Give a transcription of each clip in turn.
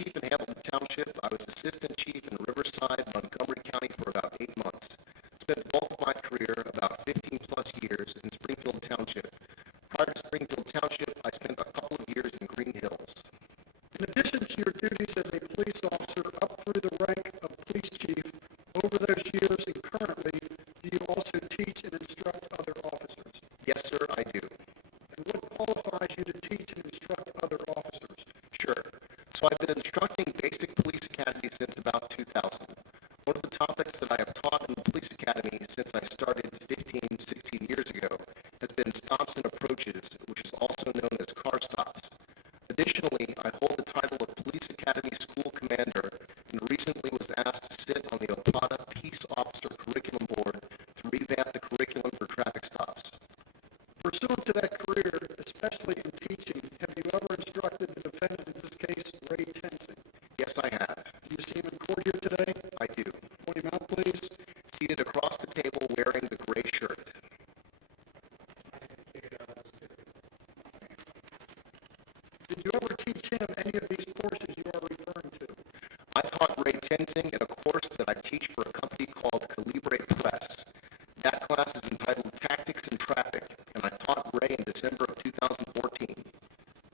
chief in Hamilton Township. I was assistant chief in Riverside, Montgomery County for about 8 months. Spent the bulk of my career, about 15 plus years, in Springfield Township. Prior to Springfield Township, I spent a couple of years in Green Hills. In addition to your duties as a police officer up through the rank of police chief, over those years and currently, do you also teach and instruct other officers? Yes, sir, I do. And what qualifies you to teach and instruct other officers? Sure. So I've been instructing basic police academy since about 2000. One of the topics that I have taught in the police academy since I started 15, 16 years ago has been stops and approaches, which is also known as car stops. Additionally, I hold the title of Police Academy School Commander and recently was asked to sit on the OPATA Peace Officer Curriculum Board to revamp the curriculum for traffic stops. Pursuant to that career, especially in teaching, have you ever instructed the defendant, in this case, Ray Tensing? Yes, I have. Do you see him in court here today? I do. Point him out, please. Seated across the table wearing the gray shirt. Did you ever teach him any of these courses you are referring to? I taught Ray Tensing in a course that I teach for a company called Calibre Press. That class is entitled Tactics in Traffic, and I taught Ray in December of 2014.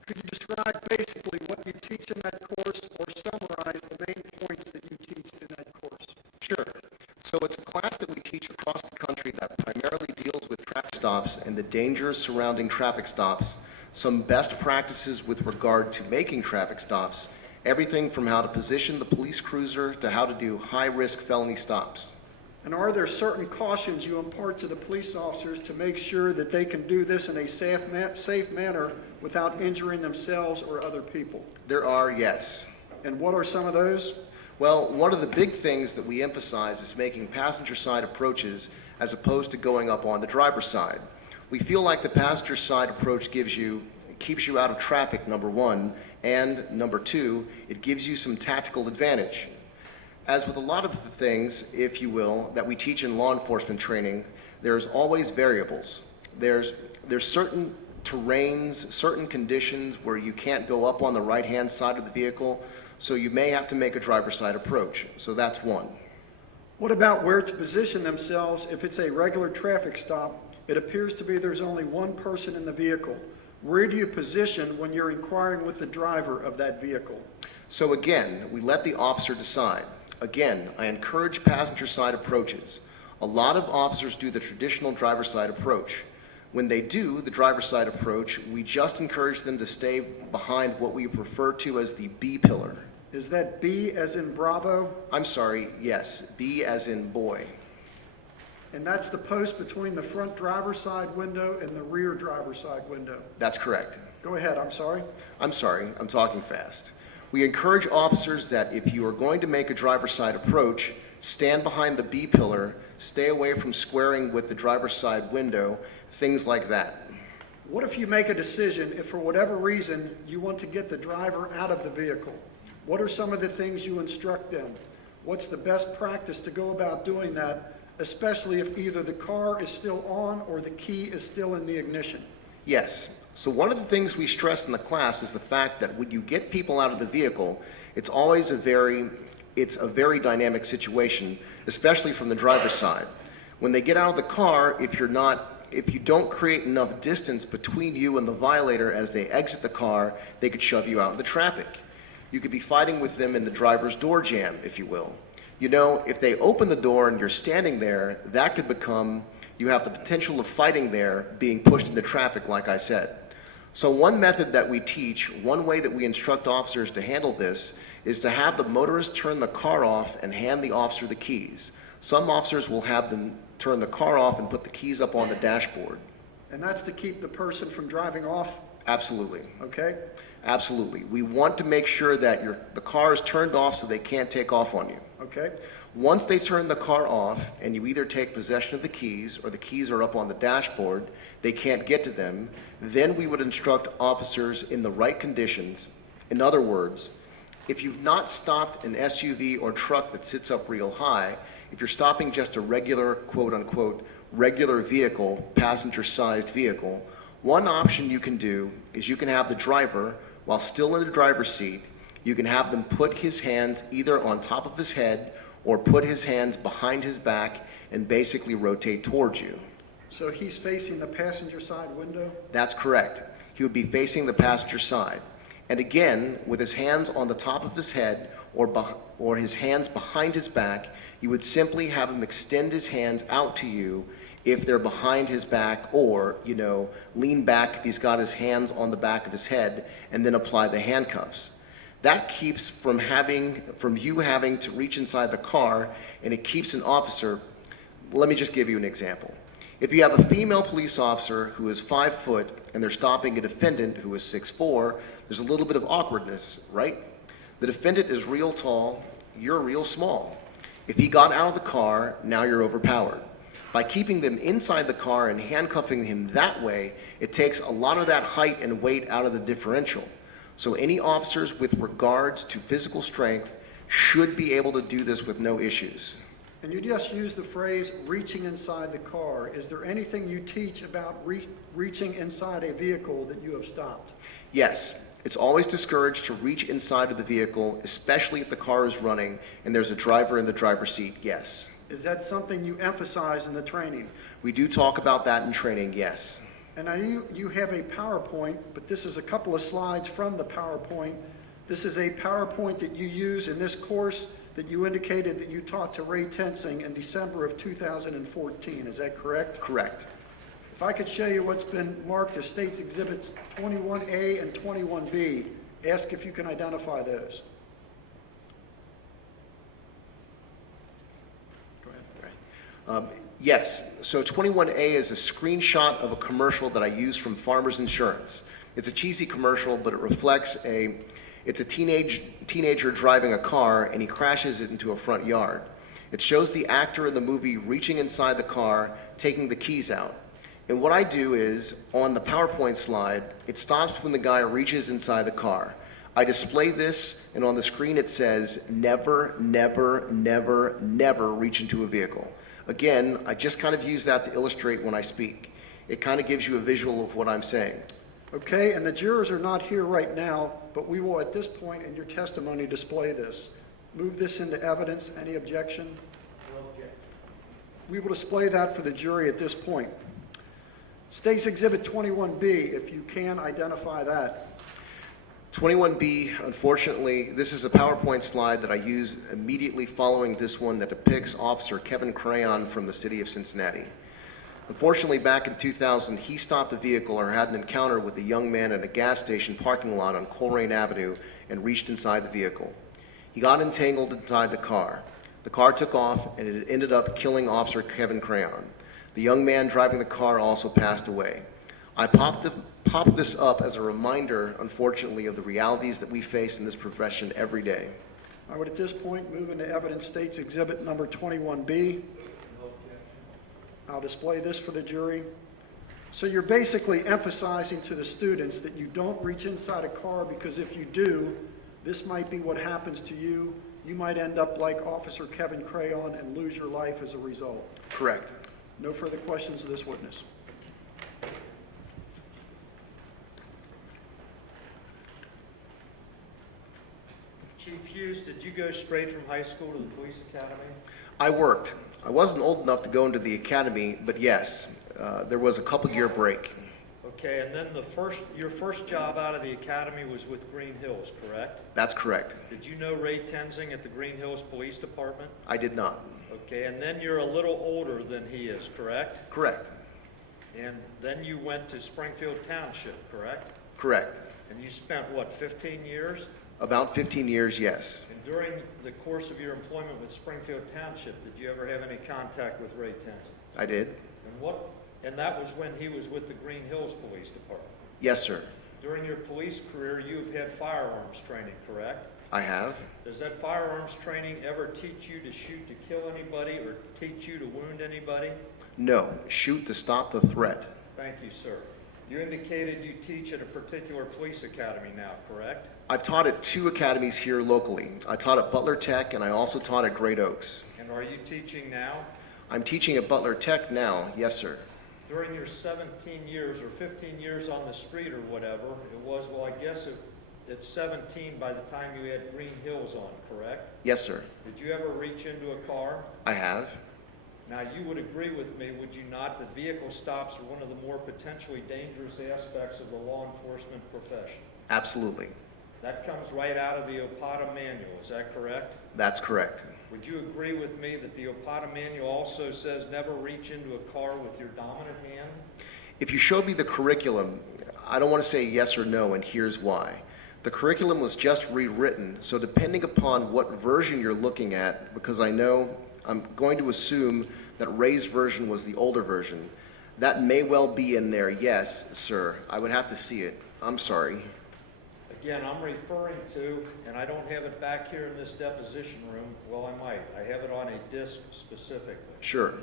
Could you describe basically what you teach in that course or summarize the main points that you teach in that course? Sure. So it's a class that we teach across the country that primarily deals with traffic stops and the dangers surrounding traffic stops, some best practices with regard to making traffic stops, everything from how to position the police cruiser to how to do high-risk felony stops. And are there certain cautions you impart to the police officers to make sure that they can do this in a safe manner without injuring themselves or other people? There are, yes. And what are some of those? Well, one of the big things that we emphasize is making passenger side approaches as opposed to going up on the driver's side. We feel like the passenger side approach keeps you out of traffic, number one, and number two, it gives you some tactical advantage. As with a lot of the things, if you will, that we teach in law enforcement training, there's always variables. There's certain terrains, certain conditions where you can't go up on the right-hand side of the vehicle, so you may have to make a driver's side approach. So that's one. What about where to position themselves if it's a regular traffic stop? It appears to be there's only one person in the vehicle. Where do you position when you're inquiring with the driver of that vehicle? So again, we let the officer decide. Again, I encourage passenger side approaches. A lot of officers do the traditional driver's side approach. When they do the driver's side approach, we just encourage them to stay behind what we refer to as the B pillar. Is that B as in Bravo? I'm sorry, yes, B as in boy. And that's the post between the front driver's side window and the rear driver's side window? That's correct. Go ahead, I'm sorry. I'm sorry, I'm talking fast. We encourage officers that if you are going to make a driver's side approach, stand behind the B pillar, stay away from squaring with the driver's side window, things like that. What if you make a decision if for whatever reason you want to get the driver out of the vehicle? What are some of the things you instruct them? What's the best practice to go about doing that, especially if either the car is still on or the key is still in the ignition? Yes. So one of the things we stress in the class is the fact that when you get people out of the vehicle, it's always a very dynamic situation, especially from the driver's side. When they get out of the car, if you don't create enough distance between you and the violator as they exit the car, they could shove you out in the traffic. You could be fighting with them in the driver's door jamb, if you will. You know, if they open the door and you're standing there, that could become, you have the potential of fighting there, being pushed into traffic, like I said. So one method that we teach, one way that we instruct officers to handle this, is to have the motorist turn the car off and hand the officer the keys. Some officers will have them turn the car off and put the keys up on the dashboard. And that's to keep the person from driving off? Absolutely. Okay. Absolutely. We want to make sure that the car is turned off so they can't take off on you. Okay. Once they turn the car off and you either take possession of the keys or the keys are up on the dashboard, they can't get to them, then we would instruct officers in the right conditions. In other words, if you've not stopped an SUV or truck that sits up real high, if you're stopping just a regular, quote unquote, regular vehicle, passenger-sized vehicle, one option you can do is you can have the driver, while still in the driver's seat, You can have them put his hands either on top of his head or put his hands behind his back and basically rotate towards you. So he's facing the passenger side window? That's correct. He would be facing the passenger side. And again, with his hands on the top of his head or his hands behind his back, you would simply have him extend his hands out to you if they're behind his back, or, lean back if he's got his hands on the back of his head, and then apply the handcuffs. That keeps from you having to reach inside the car, and it keeps an officer. Let me just give you an example. If you have a female police officer who is 5 foot and they're stopping a defendant who is 6'4", there's a little bit of awkwardness, right? The defendant is real tall, you're real small. If he got out of the car, now you're overpowered. By keeping them inside the car and handcuffing him that way, it takes a lot of that height and weight out of the differential. So any officers with regards to physical strength should be able to do this with no issues. And you just used the phrase reaching inside the car. Is there anything you teach about reaching inside a vehicle that you have stopped? Yes. It's always discouraged to reach inside of the vehicle, especially if the car is running and there's a driver in the driver's seat, yes. Is that something you emphasize in the training? We do talk about that in training, yes. And I know you have a PowerPoint, but this is a couple of slides from the PowerPoint. This is a PowerPoint that you use in this course that you indicated that you taught to Ray Tensing in December of 2014. Is that correct? Correct. If I could show you what's been marked as States Exhibits 21A and 21B, ask if you can identify those. Go ahead. Yes. So 21A is a screenshot of a commercial that I use from Farmers Insurance. It's a cheesy commercial, but it reflects it's a teenager driving a car, and he crashes it into a front yard. It shows the actor in the movie reaching inside the car, taking the keys out. And what I do is, on the PowerPoint slide, it stops when the guy reaches inside the car. I display this, and on the screen it says, never, never, never, never reach into a vehicle. Again, I just kind of use that to illustrate when I speak. It kind of gives you a visual of what I'm saying. Okay, and the jurors are not here right now, but we will at this point in your testimony display this. Move this into evidence. Any objection? No objection. We will display that for the jury at this point. States Exhibit 21B, if you can identify that. 21B, unfortunately, this is a PowerPoint slide that I use immediately following this one that depicts Officer Kevin Crayon from the city of Cincinnati. Unfortunately, back in 2000, he stopped a vehicle or had an encounter with a young man at a gas station parking lot on Coleraine Avenue and reached inside the vehicle. He got entangled inside the car. The car took off, and it ended up killing Officer Kevin Crayon. The young man driving the car also passed away. I popped this up as a reminder, unfortunately, of the realities that we face in this profession every day. I would at this point move into evidence States Exhibit number 21B. I'll display this for the jury. So you're basically emphasizing to the students that you don't reach inside a car, because if you do, this might be what happens to you. You might end up like Officer Kevin Crayon and lose your life as a result. Correct. No further questions of this witness. Chief Hughes, did you go straight from high school to the police academy? I worked. I wasn't old enough to go into the academy, but yes, there was a couple-year break. Okay, and then your first job out of the academy was with Green Hills, correct? That's correct. Did you know Ray Tensing at the Green Hills Police Department? I did not. Okay, and then you're a little older than he is, correct? Correct. And then you went to Springfield Township, correct? Correct. And you spent, what, 15 years? About 15 years, yes. And during the course of your employment with Springfield Township, did you ever have any contact with Ray Tensing? I did. And that was when he was with the Green Hills Police Department? Yes, sir. During your police career, you've had firearms training, correct? I have. Does that firearms training ever teach you to shoot to kill anybody or teach you to wound anybody? No. Shoot to stop the threat. Thank you, sir. You indicated you teach at a particular police academy now, correct? I've taught at 2 academies here locally. I taught at Butler Tech, and I also taught at Great Oaks. And are you teaching now? I'm teaching at Butler Tech now, yes, sir. During your 17 years or 15 years on the street or whatever, it was, well, I guess at 17 by the time you had green hills on, correct? Yes, sir. Did you ever reach into a car? I have. Now, you would agree with me, would you not, that vehicle stops are one of the more potentially dangerous aspects of the law enforcement profession? Absolutely. That comes right out of the OPATA manual, is that correct? That's correct. Would you agree with me that the OPATA manual also says never reach into a car with your dominant hand? If you showed me the curriculum, I don't want to say yes or no, and here's why. The curriculum was just rewritten, so depending upon what version you're looking at, because I'm going to assume that Ray's version was the older version, that may well be in there, yes, sir. I would have to see it. I'm sorry. Again, I'm referring to, and I don't have it back here in this deposition room, well, I might. I have it on a disc specifically. Sure.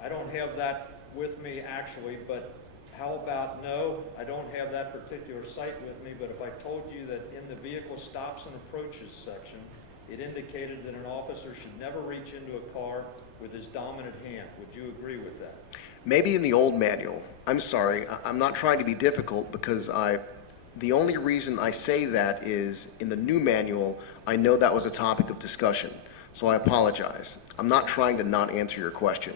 I don't have that with me actually, but how about no? I don't have that particular site with me, but if I told you that in the vehicle stops and approaches section, it indicated that an officer should never reach into a car with his dominant hand. Would you agree with that? Maybe in the old manual. I'm sorry. I'm not trying to be difficult because the only reason I say that is in the new manual, I know that was a topic of discussion. So I apologize. I'm not trying to not answer your question.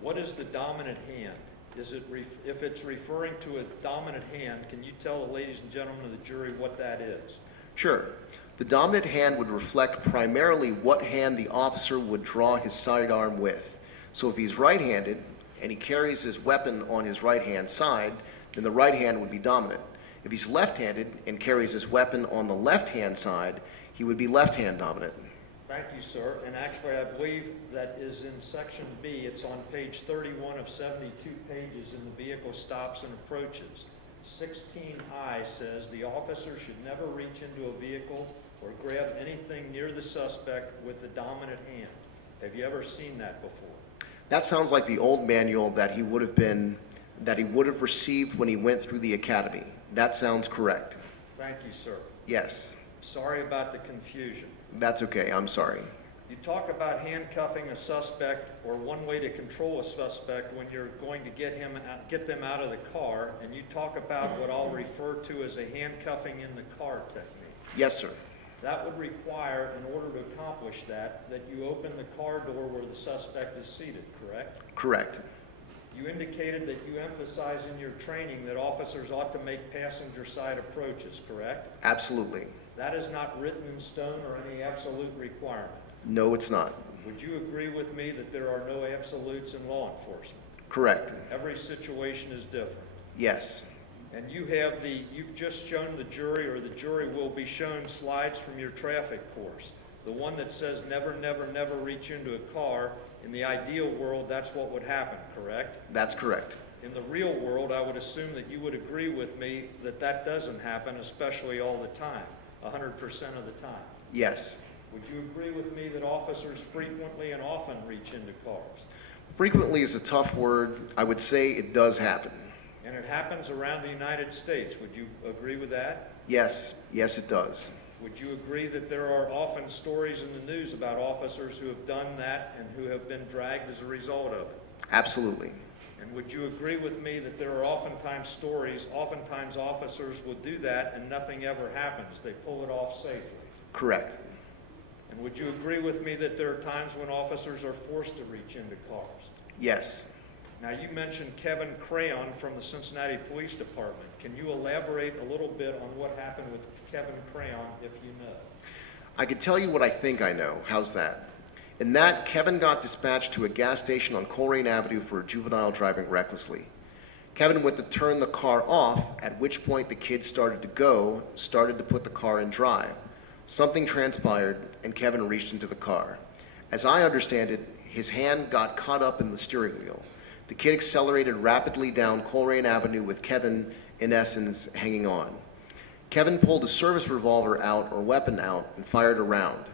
What is the dominant hand? Is it if it's referring to a dominant hand, can you tell the ladies and gentlemen of the jury what that is? Sure. The dominant hand would reflect primarily what hand the officer would draw his sidearm with. So if he's right-handed and he carries his weapon on his right-hand side, then the right hand would be dominant. If he's left-handed and carries his weapon on the left-hand side, he would be left-hand dominant. Thank you, sir. And actually, I believe that is in section B. It's on page 31 of 72 pages in the vehicle stops and approaches. 16I says the officer should never reach into a vehicle or grab anything near the suspect with the dominant hand. Have you ever seen that before? That sounds like the old manual that he would have received when he went through the academy. That sounds correct. Thank you, sir. Yes. Sorry about the confusion. That's okay. I'm sorry. You talk about handcuffing a suspect or one way to control a suspect when you're going to get them out of the car, and you talk about what I'll refer to as a handcuffing in the car technique. Yes, sir. That would require, in order to accomplish that you open the car door where the suspect is seated, correct? Correct. You indicated that you emphasize in your training that officers ought to make passenger side approaches, correct? Absolutely. That is not written in stone or any absolute requirement. No, it's not. Would you agree with me that there are no absolutes in law enforcement? Correct. Every situation is different. Yes. And you've just shown the jury, or the jury will be shown slides from your traffic course. The one that says never, never, never reach into a car, in the ideal world, that's what would happen, correct? That's correct. In the real world, I would assume that you would agree with me that that doesn't happen, especially all the time, 100% of the time. Yes. Would you agree with me that officers frequently and often reach into cars? Frequently is a tough word. I would say it does happen. And it happens around the United States. Would you agree with that? Yes. Yes, it does. Would you agree that there are often stories in the news about officers who have done that and who have been dragged as a result of it? Absolutely. And would you agree with me that there are oftentimes officers will do that and nothing ever happens? They pull it off safely. Correct. And would you agree with me that there are times when officers are forced to reach into cars? Yes. Now, you mentioned Kevin Crayon from the Cincinnati Police Department. Can you elaborate a little bit on what happened with Kevin Crayon, if you know? I could tell you what I think I know. How's that? In that, Kevin got dispatched to a gas station on Coleraine Avenue for a juvenile driving recklessly. Kevin went to turn the car off, at which point the kid started to put the car in drive. Something transpired, and Kevin reached into the car. As I understand it, his hand got caught up in the steering wheel. The kid accelerated rapidly down Coleraine Avenue with Kevin, in essence, hanging on. Kevin pulled a service revolver out or weapon out and fired a round.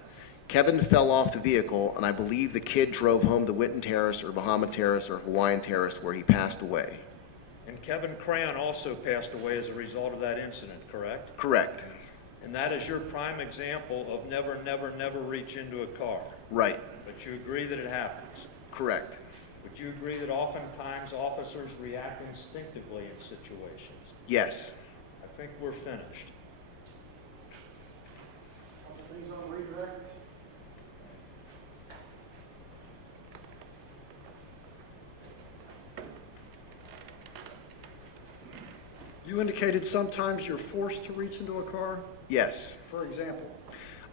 Kevin fell off the vehicle, and I believe the kid drove home to Whitten Terrace or Bahama Terrace or Hawaiian Terrace, where he passed away. And Kevin Crayon also passed away as a result of that incident, correct? Correct. And that is your prime example of never, never, never reach into a car. Right. But you agree that it happens. Correct. Would you agree that oftentimes officers react instinctively in situations? Yes. I think we're finished. Everything's on redirect. You indicated sometimes you're forced to reach into a car, Yes. for example.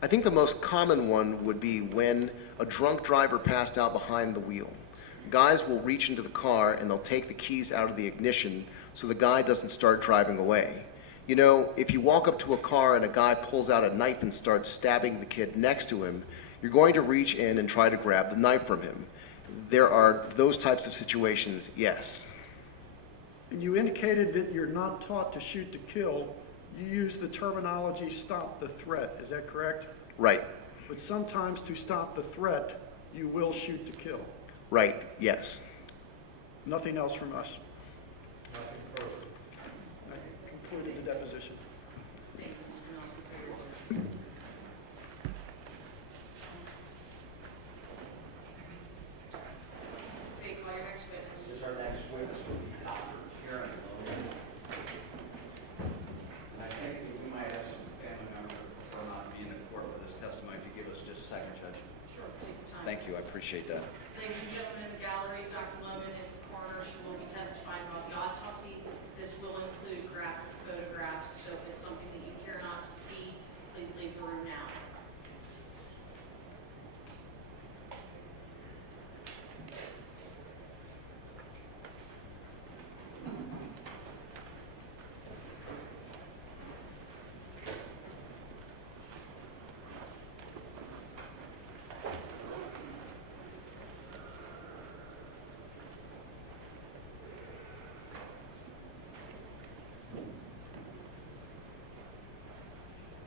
I think the most common one would be when a drunk driver passed out behind the wheel. Guys will reach into the car and they'll take the keys out of the ignition so the guy doesn't start driving away. You know, if you walk up to a car and a guy pulls out a knife and starts stabbing the kid next to him, you're going to reach in and try to grab the knife from him. There are those types of situations, yes. And you indicated that you're not taught to shoot to kill. You use the terminology stop the threat, is that correct? Right, But sometimes to stop the threat, you will shoot to kill. right, yes. Nothing else from us. Nothing further. I concluded the deposition. Thank you, Mr. Nelson, for your assistance. State, call your next witness. This is our next witness will be Dr. Karen Logan. And I think that we might have some family members who are not be in the court for this testimony. If you give us just a second, Judge. Sure, take your time. Thank you, I appreciate that. Ladies and gentlemen in the gallery, Dr. Loman is the coroner. She will be testifying about the autopsy. This will include graphic photographs, so if it's something that you care not to see, please leave the room now.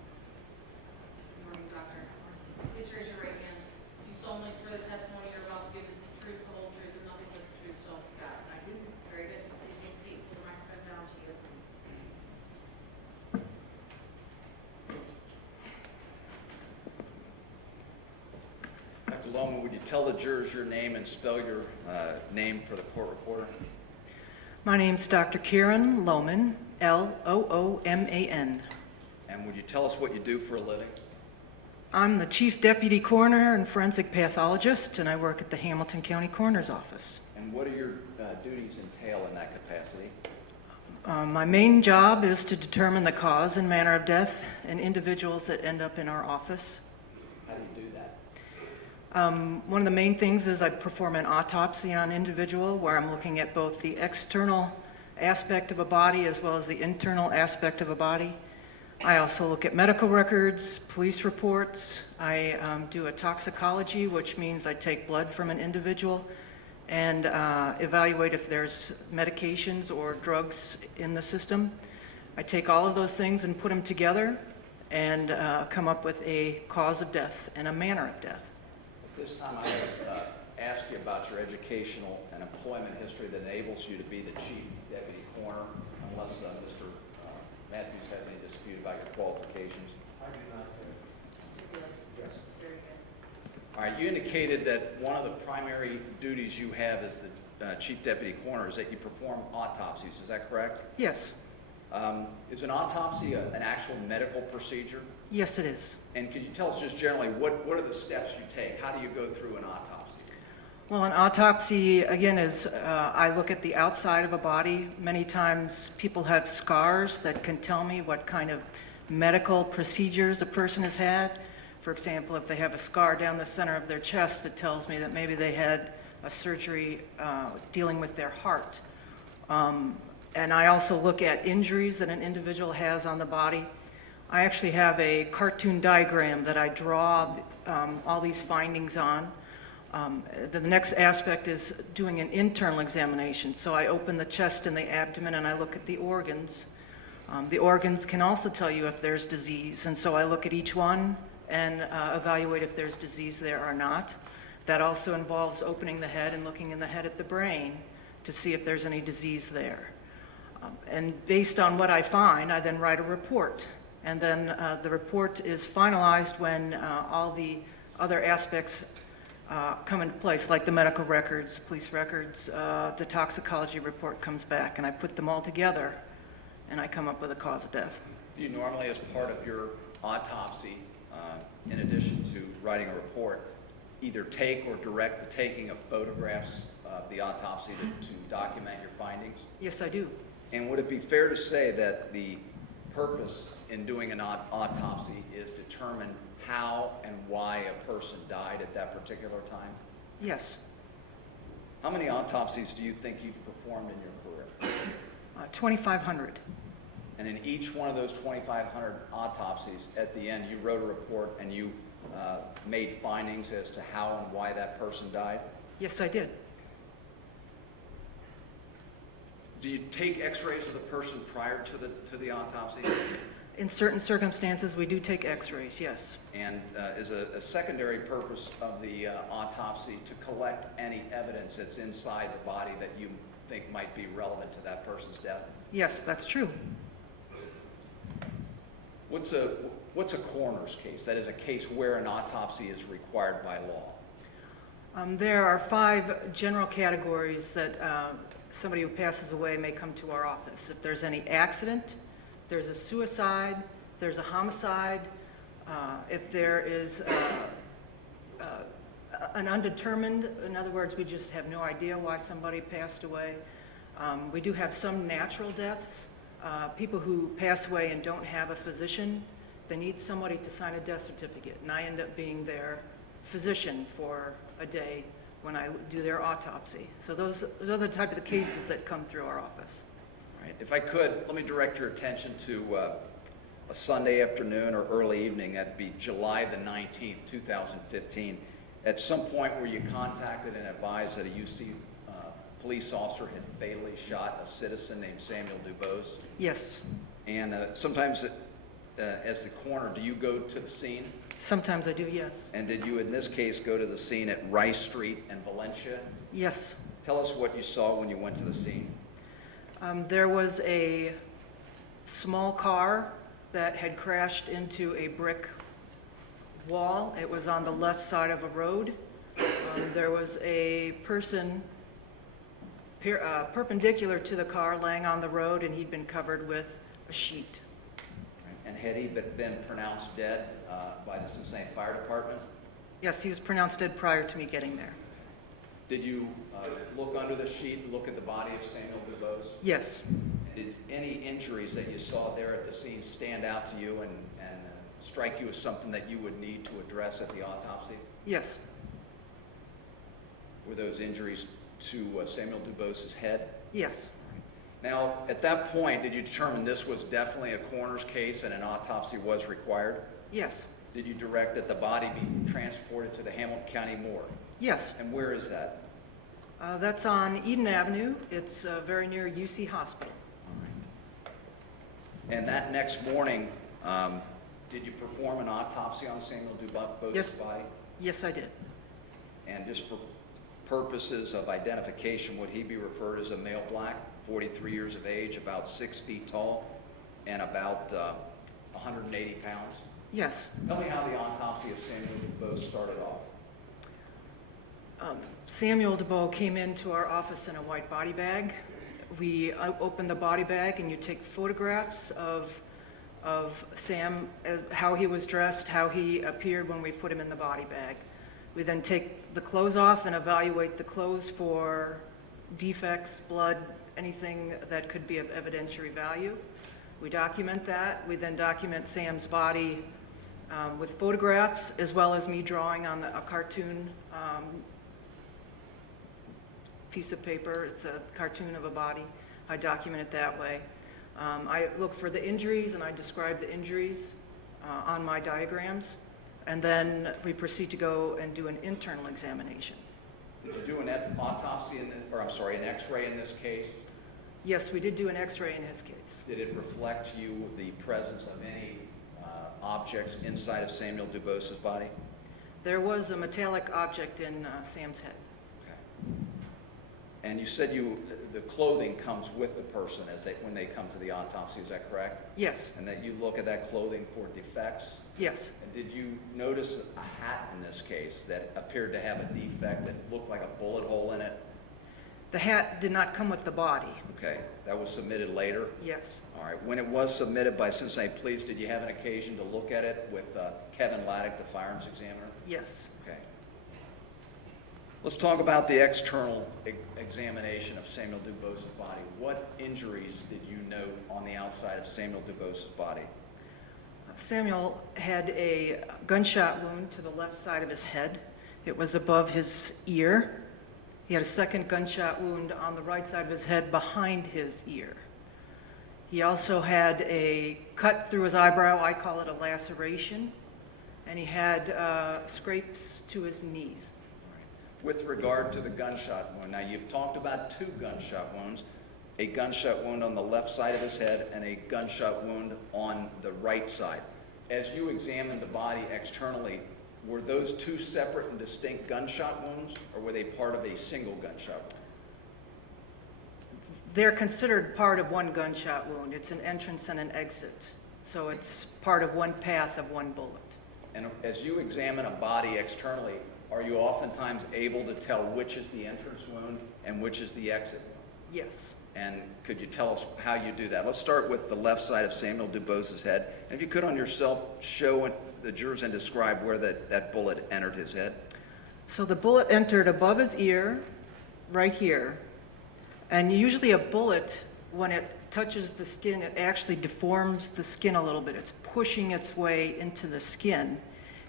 Good morning, Doctor. Please raise your right hand. Do you solemnly swear the testimony you're about to give is the truth, the whole truth, and nothing but the truth, so help you God? I do. Very good. Please take a seat. Put the microphone down to you. Dr. Loman, would you tell the jurors your name and spell your name for the court reporter? My name's Dr. Karen Lohman, Looman. And would you tell us what you do for a living? I'm the Chief Deputy Coroner and Forensic Pathologist, and I work at the Hamilton County Coroner's Office. And what do your duties entail in that capacity? My main job is to determine the cause and manner of death in individuals that end up in our office. How do you do that? One of the main things is I perform an autopsy on an individual where I'm looking at both the external aspect of a body as well as the internal aspect of a body. I also look at medical records, police reports. I do a toxicology, which means I take blood from an individual and evaluate if there's medications or drugs in the system. I take all of those things and put them together and come up with a cause of death and a manner of death. At this time, I would ask you about your educational and employment history that enables you to be the Chief Deputy Coroner, unless Mr. Matthews has any dispute about your qualifications. I do not Stipulate. Yes. Very good. All right, you indicated that one of the primary duties you have as the Chief Deputy Coroner is that you perform autopsies. Is that correct? Yes, Is an autopsy an actual medical procedure? yes it is. And could you tell us just generally what are the steps you take? How do you go through an autopsy? Well, an autopsy, again, is I look at the outside of a body. Many times people have scars that can tell me what kind of medical procedures a person has had. For example, if they have a scar down the center of their chest, it tells me that maybe they had a surgery dealing with their heart. And I also look at injuries that an individual has on the body. I actually have a cartoon diagram that I draw all these findings on. The next aspect is doing an internal examination. So I open the chest and the abdomen and I look at the organs. The organs can also tell you if there's disease, and so I look at each one and evaluate if there's disease there or not. That also involves opening the head and looking in the head at the brain to see if there's any disease there. And based on what I find, I then write a report. And then the report is finalized when all the other aspects come into place, like the medical records, police records, the toxicology report comes back, and I put them all together, and I come up with a cause of death. Do you normally, as part of your autopsy, in addition to writing a report, either take or direct the taking of photographs of the autopsy to document your findings? Yes, I do. And would it be fair to say that the purpose in doing an autopsy is determine how and why a person died at that particular time? Yes. How many autopsies do you think you've performed in your career? 2,500. And in each one of those 2,500 autopsies, at the end, you wrote a report and you made findings as to how and why that person died? Yes, I did. Do you take x-rays of the person prior to the autopsy? In certain circumstances, we do take x-rays, yes. And is a secondary purpose of the autopsy to collect any evidence that's inside the body that you think might be relevant to that person's death? Yes, that's true. What's a coroner's case? That is a case where an autopsy is required by law. There are 5 general categories that somebody who passes away may come to our office. If there's any accident, there's a suicide, there's a homicide, if there is an undetermined, in other words, we just have no idea why somebody passed away. We do have some natural deaths. People who pass away and don't have a physician, they need somebody to sign a death certificate, and I end up being their physician for a day when I do their autopsy. So those are the type of the cases that come through our office. Right. If I could, let me direct your attention to a Sunday afternoon or early evening. That'd be July the 19th, 2015. At some point were you contacted and advised that a UC police officer had fatally shot a citizen named Samuel Dubose? Yes. And sometimes, as the coroner, do you go to the scene? Sometimes I do, yes. And did you, in this case, go to the scene at Rice Street and Valencia? Yes. Tell us what you saw when you went to the scene. There was a small car that had crashed into a brick wall. It was on the left side of a road. There was a person perpendicular to the car laying on the road, and he'd been covered with a sheet. And had he been pronounced dead by the Cincinnati Fire Department? Yes, he was pronounced dead prior to me getting there. Did you look under the sheet and look at the body of Samuel Dubose? Yes. Did any injuries that you saw there at the scene stand out to you and strike you as something that you would need to address at the autopsy? Yes. Were those injuries to Samuel Dubose's head? Yes. Now, at that point, did you determine this was definitely a coroner's case and an autopsy was required? Yes. Did you direct that the body be transported to the Hamilton County morgue? Yes. And where is that? That's on Eden Avenue. It's very near UC Hospital. And that next morning, did you perform an autopsy on Samuel Dubose's Yes. body? Yes, I did. And just for purposes of identification, would he be referred as a male black, 43 years of age, about 6 feet tall, and about 180 pounds? Yes. Tell me how the autopsy of Samuel Dubose started off. Samuel Dubose came into our office in a white body bag. We opened the body bag, and you take photographs of Sam, how he was dressed, how he appeared when we put him in the body bag. We then take the clothes off and evaluate the clothes for defects, blood, anything that could be of evidentiary value. We document that. We then document Sam's body with photographs, as well as me drawing on a cartoon piece of paper. It's a cartoon of a body. I document it that way. I look for the injuries, and I describe the injuries on my diagrams, and then we proceed to go and do an internal examination. Did you do an autopsy, an x-ray in this case? Yes, we did do an x-ray in his case. Did it reflect to you the presence of any objects inside of Samuel Dubose's body? There was a metallic object in Sam's head. Okay. And you said the clothing comes with the person when they come to the autopsy, is that correct? Yes. And that you look at that clothing for defects? Yes. And did you notice a hat in this case that appeared to have a defect that looked like a bullet hole in it? The hat did not come with the body. Okay, that was submitted later? Yes. All right, when it was submitted by Cincinnati Police, did you have an occasion to look at it with Kevin Laddick, the firearms examiner? Yes. Okay. Let's talk about the external examination of Samuel Dubos's body. What injuries did you note on the outside of Samuel Dubos's body? Samuel had a gunshot wound to the left side of his head. It was above his ear. He had a second gunshot wound on the right side of his head behind his ear. He also had a cut through his eyebrow. I call it a laceration. And he had scrapes to his knees. With regard to the gunshot wound, now you've talked about two gunshot wounds, a gunshot wound on the left side of his head and a gunshot wound on the right side. As you examined the body externally, were those two separate and distinct gunshot wounds, or were they part of a single gunshot wound? They're considered part of one gunshot wound. It's an entrance and an exit. So it's part of one path of one bullet. And as you examine a body externally, are you oftentimes able to tell which is the entrance wound and which is the exit wound? Yes. And could you tell us how you do that? Let's start with the left side of Samuel Dubos's head. And if you could on yourself, show the jurors and describe where that bullet entered his head. So the bullet entered above his ear, right here. And usually a bullet, when it touches the skin, it actually deforms the skin a little bit. It's pushing its way into the skin.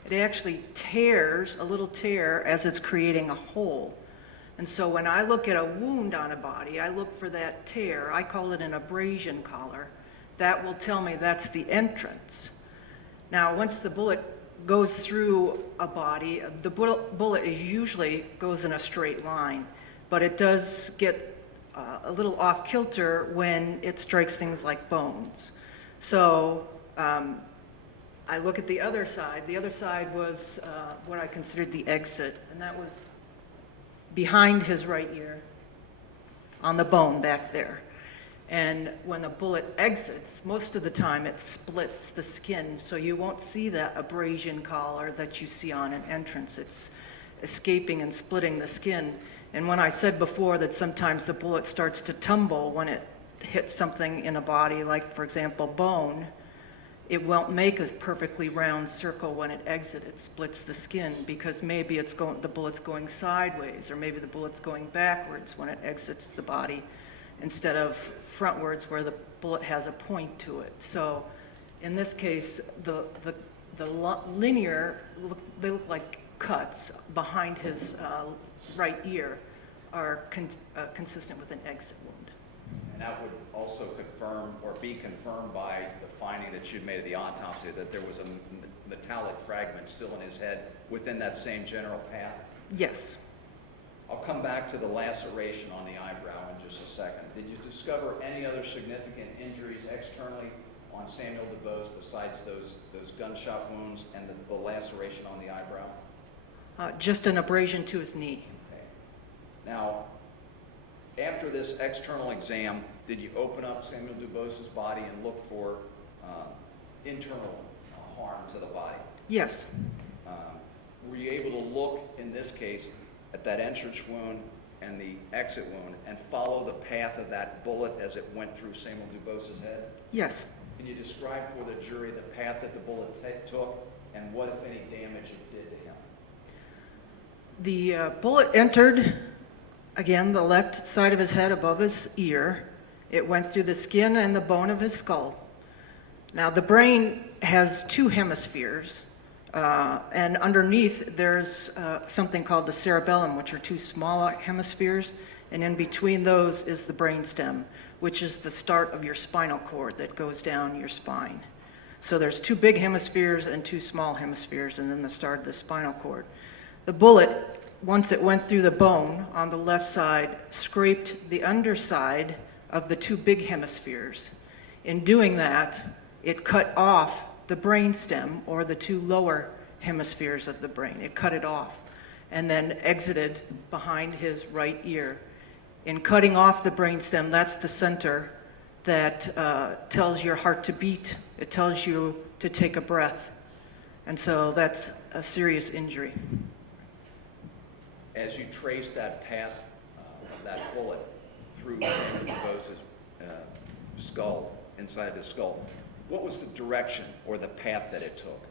It actually tears, a little tear, as it's creating a hole. And so when I look at a wound on a body, I look for that tear. I call it an abrasion collar. That will tell me that's the entrance. Now, once the bullet goes through a body, the bullet usually goes in a straight line, but it does get a little off kilter when it strikes things like bones. So I look at the other side. The other side was what I considered the exit, and that was behind his right ear on the bone back there. And when the bullet exits, most of the time it splits the skin, so you won't see that abrasion collar that you see on an entrance. It's escaping and splitting the skin. And when I said before that sometimes the bullet starts to tumble when it hits something in a body, like, for example, bone, it won't make a perfectly round circle when it exits. It splits the skin because maybe the bullet's going sideways, or maybe the bullet's going backwards when it exits the body instead of frontwards where the bullet has a point to it. So in this case, the linear, they look like cuts behind his right ear are consistent with an exit wound. And that would also confirm or be confirmed by the finding that you'd made at the autopsy that there was a metallic fragment still in his head within that same general path? Yes. I'll come back to the laceration on the eyebrow in just a second. Did you discover any other significant injuries externally on Samuel Dubos besides those gunshot wounds and the laceration on the eyebrow? Just an abrasion to his knee. Okay. Now, after this external exam, did you open up Samuel Dubos's body and look for internal harm to the body? Yes. Were you able to look, in this case, at that entrance wound and the exit wound and follow the path of that bullet as it went through Samuel Dubos's head? Yes. Can you describe for the jury the path that the bullet took and what, if any, damage it did to him? The bullet entered, again, the left side of his head above his ear. It went through the skin and the bone of his skull. Now, the brain has two hemispheres, and underneath there's something called the cerebellum, which are two smaller hemispheres, and in between those is the brainstem, which is the start of your spinal cord that goes down your spine. So there's two big hemispheres and two small hemispheres, and then the start of the spinal cord. The bullet, once it went through the bone on the left side, scraped the underside of the two big hemispheres. In doing that, it cut off the brainstem, or the two lower hemispheres of the brain. It cut it off and then exited behind his right ear. In cutting off the brainstem, that's the center that tells your heart to beat. It tells you to take a breath. And so that's a serious injury. As you trace that path that bullet through Samuel DuBose's skull, inside of his skull, what was the direction or the path that it took?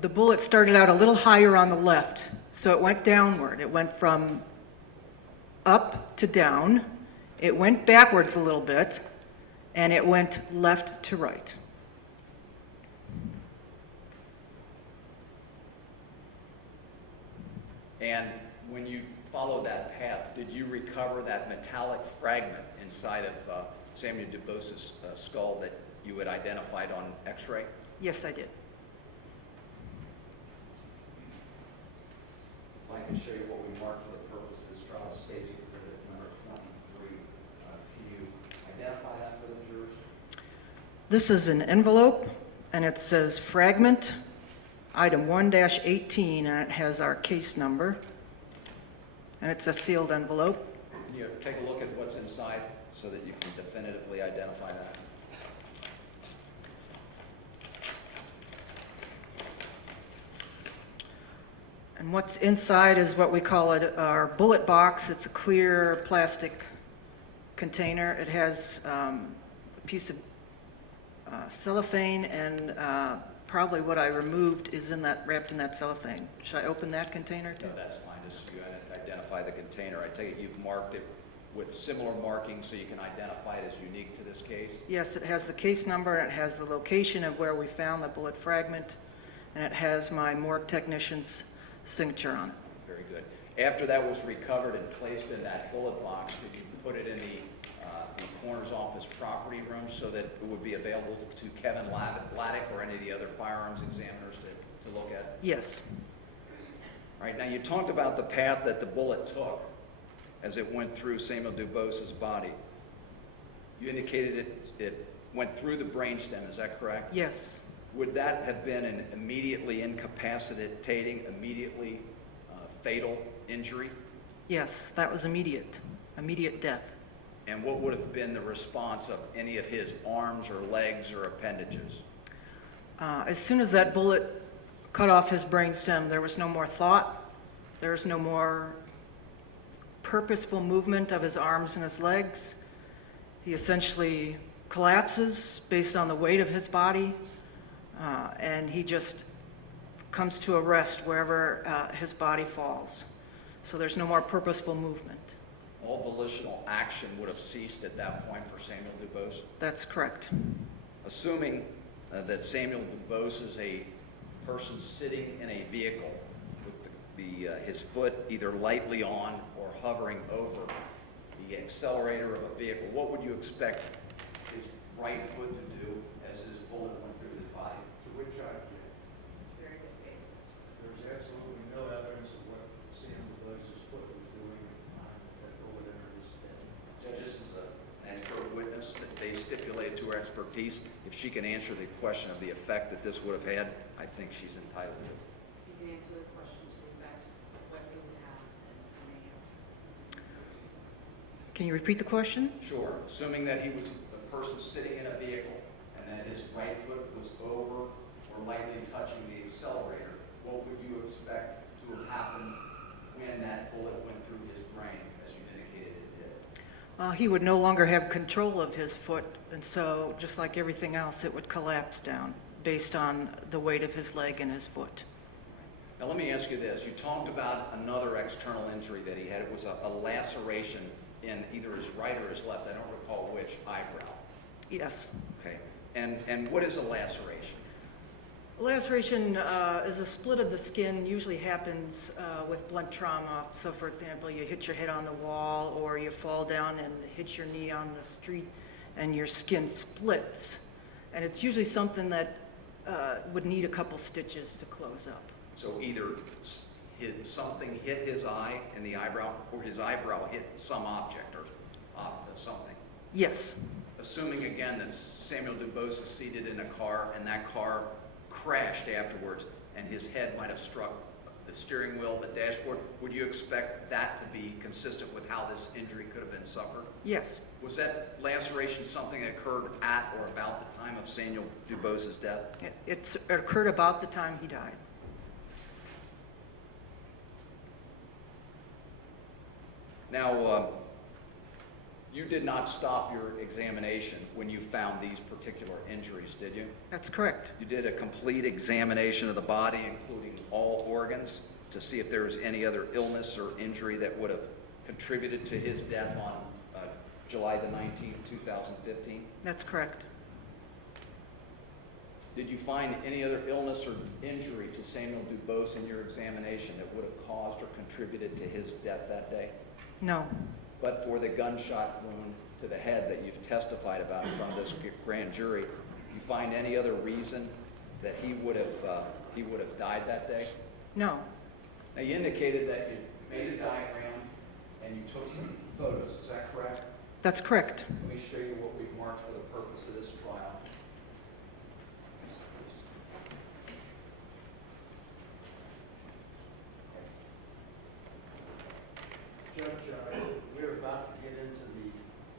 The bullet started out a little higher on the left, so it went downward. It went from up to down. It went backwards a little bit, and it went left to right. And when you followed that path, did you recover that metallic fragment inside of Samuel DuBose's skull that you had identified on X-ray? Yes, I did. If I can show you what we marked for the purpose of this trial, State's Exhibit number 23. Can you identify that for the jurors? This is an envelope, and it says fragment, item 1-18, and it has our case number. And it's a sealed envelope. Can you take a look at what's inside so that you can definitively identify that? And what's inside is what we call our bullet box. It's a clear plastic container. It has a piece of cellophane, and probably what I removed is wrapped in that cellophane. Should I open that container too? No, that's fine. Just you identify the container. I take it you've marked it with similar markings so you can identify it as unique to this case? Yes, it has the case number, and it has the location of where we found the bullet fragment, and it has my morgue technician's signature on it. Very good. After that was recovered and placed in that bullet box, did you put it in the coroner's office property room so that it would be available to Kevin Laddick or any of the other firearms examiners to look at? Yes. All right, now you talked about the path that the bullet took as it went through Samuel DuBose's body. You indicated it went through the brainstem, is that correct? Yes. Would that have been an immediately incapacitating, immediately fatal injury? Yes, that was immediate death. And what would have been the response of any of his arms or legs or appendages? As soon as that bullet cut off his brainstem, there was no more thought. There was no more purposeful movement of his arms and his legs. He essentially collapses based on the weight of his body, and he just comes to a rest wherever his body falls. So there's no more purposeful movement. All volitional action would have ceased at that point for Samuel DuBose? That's correct. Assuming that Samuel DuBose is a person sitting in a vehicle with his foot either lightly on or hovering over the accelerator of a vehicle, what would you expect his right foot to do as his bullet went through his body? To which I object. Very good basis. There's absolutely no evidence of what Sam DuBose's foot was doing at the time that bullet entered his head. Judge, this is an expert witness that they stipulated to her expertise. If she can answer the question of the effect that this would have had, I think she's entitled to. You can answer the question to the effect of what it would have, and the answer. Can you repeat the question? Sure. Assuming that he was a person sitting in a vehicle and that his right foot was over or lightly touching the accelerator, what would you expect to have happened when that bullet went through his brain, as you indicated it did? He would no longer have control of his foot, and so just like everything else, it would collapse down based on the weight of his leg and his foot. Now let me ask you this. You talked about another external injury that he had. It was a laceration in either his right or his left. I don't recall which eyebrow. Yes. Okay. And what is a laceration? A laceration is a split of the skin, usually happens with blunt trauma. So for example, you hit your head on the wall or you fall down and hit your knee on the street and your skin splits. And it's usually something that would need a couple stitches to close up. So either something hit his eye in the eyebrow or his eyebrow hit some object or something. Yes. Assuming again that Samuel DuBose is seated in a car and that car crashed afterwards and his head might have struck the steering wheel, the dashboard, would you expect that to be consistent with how this injury could have been suffered? Yes. Was that laceration something that occurred at or about the time of Samuel DuBose's death? It occurred about the time he died. Now, you did not stop your examination when you found these particular injuries, did you? That's correct. You did a complete examination of the body, including all organs, to see if there was any other illness or injury that would have contributed to his death on July the 19th, 2015? That's correct. Did you find any other illness or injury to Samuel DuBose in your examination that would have caused or contributed to his death that day? No. But for the gunshot wound to the head that you've testified about in front of this grand jury, you find any other reason that he would have died that day? No. Now, you indicated that you made a diagram and you took some photos, is that correct? That's correct. Let me show you what we've marked for the purpose of this trial. Judge, we're about to get into the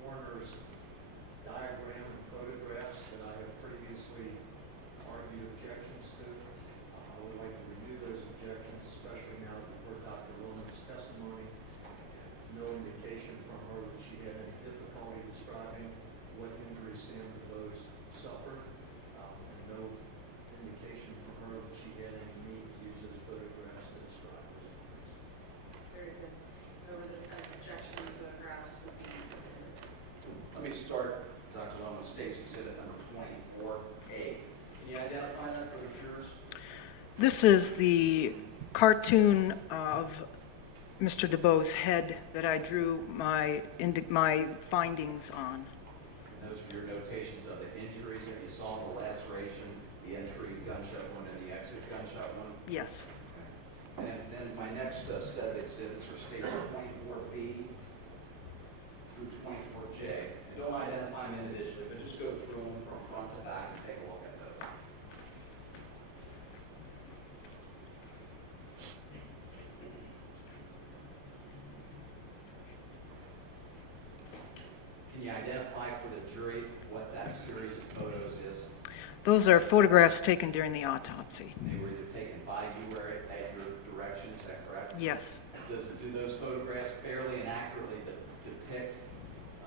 coroner's diagram and photographs that I have previously argued objections to. I would like to review those objections, especially now that we've heard Dr. Wilman's testimony. No indication from her that she had any difficulty describing what injuries Sam DuBose suffered, and no indication from her that she had any need to use those photographs to describe those injuries. Very good. Over the defense objection, the photographs would be admitted. Let me start, Dr. Loma, State's Exhibit number 24A. Can you identify that for the jurors? This is the cartoon of Mr. DuBose's head that I drew my findings on. And those are your notations of the injuries that you saw, the laceration, the entry gunshot wound, and the exit gunshot wound? Yes. And then my next set of exhibits are States 24B through 24J. And don't identify them individually, but just go through them from front to back and take a look at those. Can you identify for the jury what that series of photos is? Those are photographs taken during the autopsy. They were either taken by you or at your direction, is that correct? Yes. Do those photographs fairly and accurately depict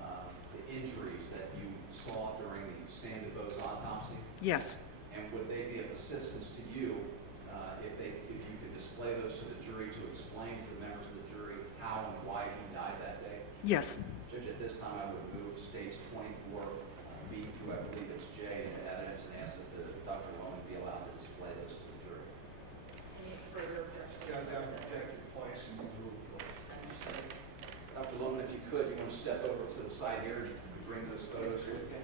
the injuries that you saw during the Sam DuBose autopsy? Yes. And would they be of assistance to you if you could display those to the jury to explain to the members of the jury how and why he died that day? Yes. Judge, at this time I would move States 24B through, I believe it's J, into evidence and ask that Dr. Loman be allowed to display those to the jury. Any further objections? Judge, I've objected twice and you ruled for it. Understood. Dr. Loman, if you could, you want to step over to the side here and you can bring those photos with you.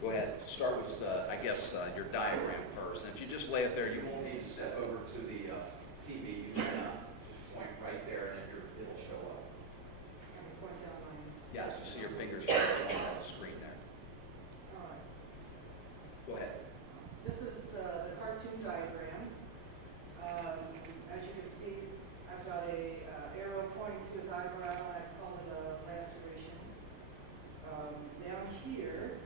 Go ahead. Start with, your diagram first. And if you just lay it there, you won't need to step over to the TV. You can just point right there and it'll show up. And point down line. Yes, you see your fingers on the screen there. All right. Go ahead. This is the cartoon diagram. As you can see, I've got a arrow pointing to his eyebrow, and I call it a laceration. Down here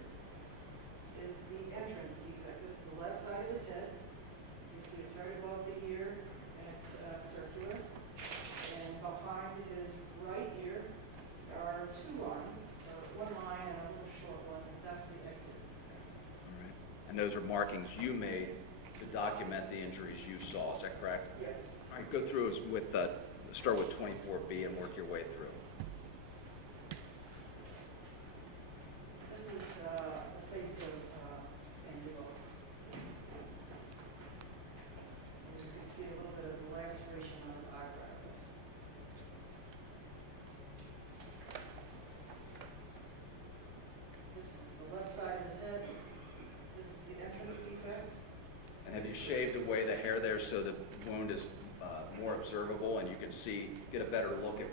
is the entrance defect. This is the left side of his head. You see it's right above the ear, and it's circular. And behind his right ear, there are two lines, one line and a little short one. That's the exit. And those are markings you made to document the injuries you saw. Is that correct? Yes. All right, go through start with 24B and work your way through. This is the face of Sam DuBose. And you can see a little bit of the laceration on his eyebrow. This is the left side of his head. This is the entrance defect. And have you shaved away the hair there so the wound is more observable and you can get a better look at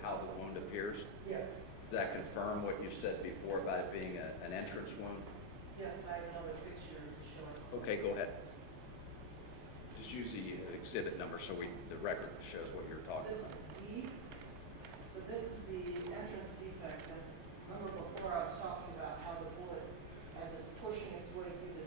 how the wound appears? Yes. Does that confirm what you said before about it being an entrance wound? Yes, I have another picture to show. Okay, go ahead. Just use the exhibit number so the record shows what you're talking This about. is E. So this is the entrance defect. And remember before I was talking about how the bullet, as it's pushing its way through the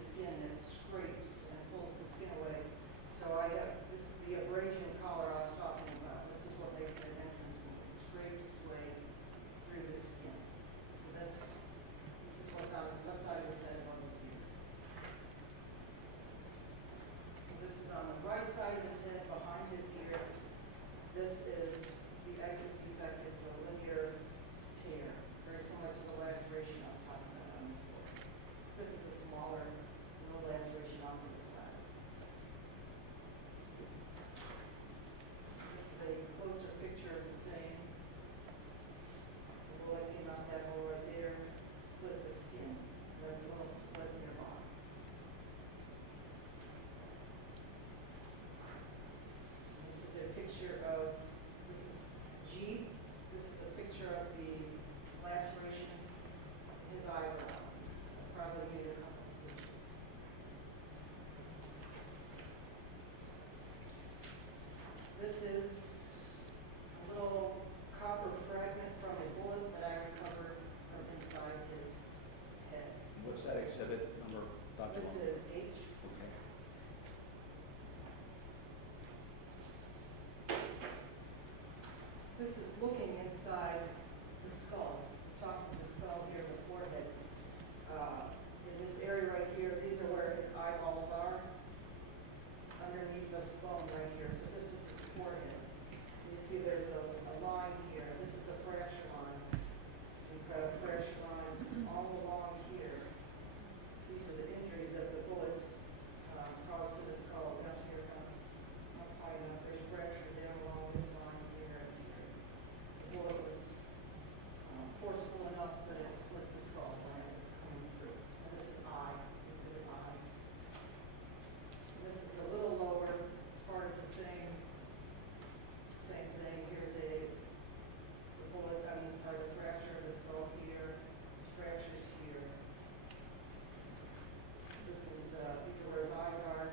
exhibit number, Dr. This Long? is H. Okay. This is looking inside the skull, top of the skull here, the forehead. In this area right here, these are where his eyeballs are, underneath this bone right here. So this is his forehead. You see there's a line here. This is a fracture line. He's got a fracture line all along here. These are the injuries that the bullets caused to the skull. Down here, not high enough. There's fracture down along this line here and here. The bullet was forceful enough that it split the skull when it was coming through. And this is eye. This is eye. This is a little lower, part of the same thing. Here's the bullet, sorry, the fracture of the skull here. There's fractures here. This is, these are where his eyes are.